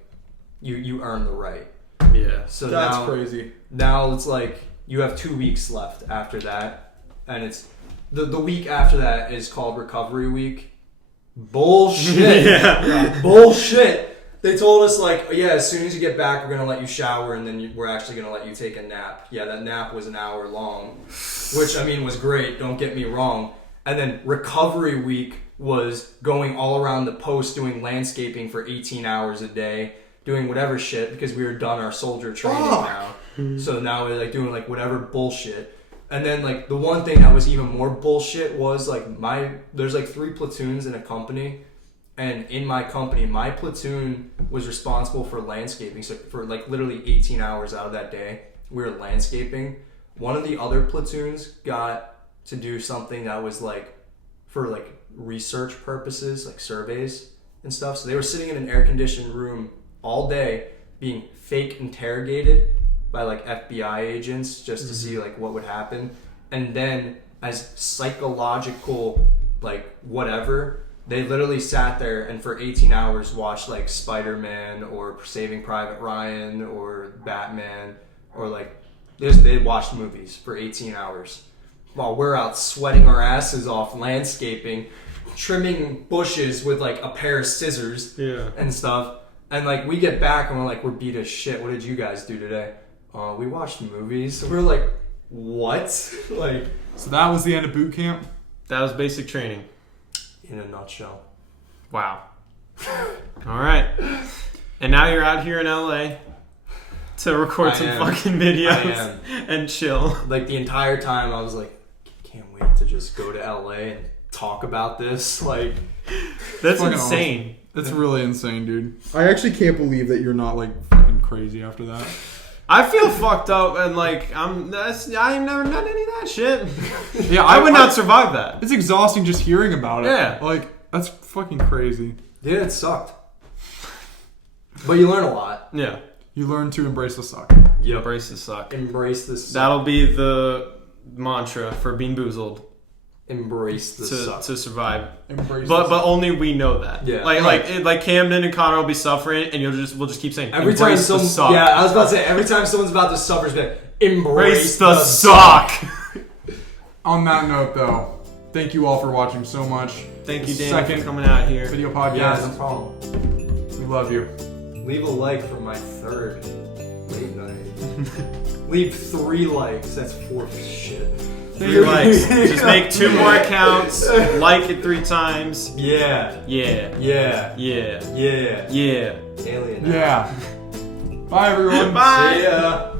you earn the right. Yeah. So That's now, crazy. Now it's like you have 2 weeks left after that, and it's the week after that is called recovery week. Bullshit. Yeah. Bullshit. They told us like, yeah, as soon as you get back, we're gonna let you shower, and then we're actually gonna let you take a nap. Yeah, that nap was an hour long, which I mean was great. Don't get me wrong. And then recovery week was going all around the post doing landscaping for 18 hours a day, doing whatever shit because we were done our soldier training now. So now we're like doing like whatever bullshit. And then like the one thing that was even more bullshit was like there's like 3 platoons in a company. And in my company, my platoon was responsible for landscaping. So for like literally 18 hours out of that day, we were landscaping. One of the other platoons got to do something that was like for like research purposes, like surveys and stuff. So they were sitting in an air-conditioned room all day being fake interrogated by like FBI agents just to see like what would happen. And then as psychological like whatever, they literally sat there and for 18 hours watched like Spider-Man or Saving Private Ryan or Batman or like they watched movies for 18 hours while we're out sweating our asses off landscaping, trimming bushes with like a pair of scissors and stuff. And like we get back and we're beat as shit. What did you guys do today? We watched movies. We were like, what? Like, So that was the end of boot camp. That was basic training. in a nutshell. Wow. All right. And now you're out here in LA to record some fucking videos and chill. Like the entire time I was like, can't wait to just go to LA and talk about this. Like, That's Fucking insane. That's really insane, dude. I actually can't believe that you're not like fucking crazy after that. I feel fucked up and like I ain't never done any of that shit. Yeah, I would not survive that. It's exhausting just hearing about it. Yeah. Like, that's fucking crazy. yeah, it sucked. But you learn a lot. Yeah. You learn to embrace the suck. Yep. Embrace the suck. Embrace this. That'll be the mantra for Bean Boozled Embrace the suck. to survive. Embrace But only we know that. Yeah. Like Camden and Connor will be suffering, and we'll just keep saying Every time embrace the suck. yeah, I was about to say every time someone's about to suffer, it's like Embrace the suck. On that note, though, thank you all for watching so much. Thank you, Dan, Second for coming out here. video podcast. Yeah, no problem. We love you. Leave a like for my third late night. Leave 3 likes. That's 4 shit. 3 likes. Just make 2 more accounts. Like it 3 times. Yeah. Yeah. Yeah. Yeah. Yeah. Yeah. Alien. Yeah. Bye, everyone. Bye. See ya.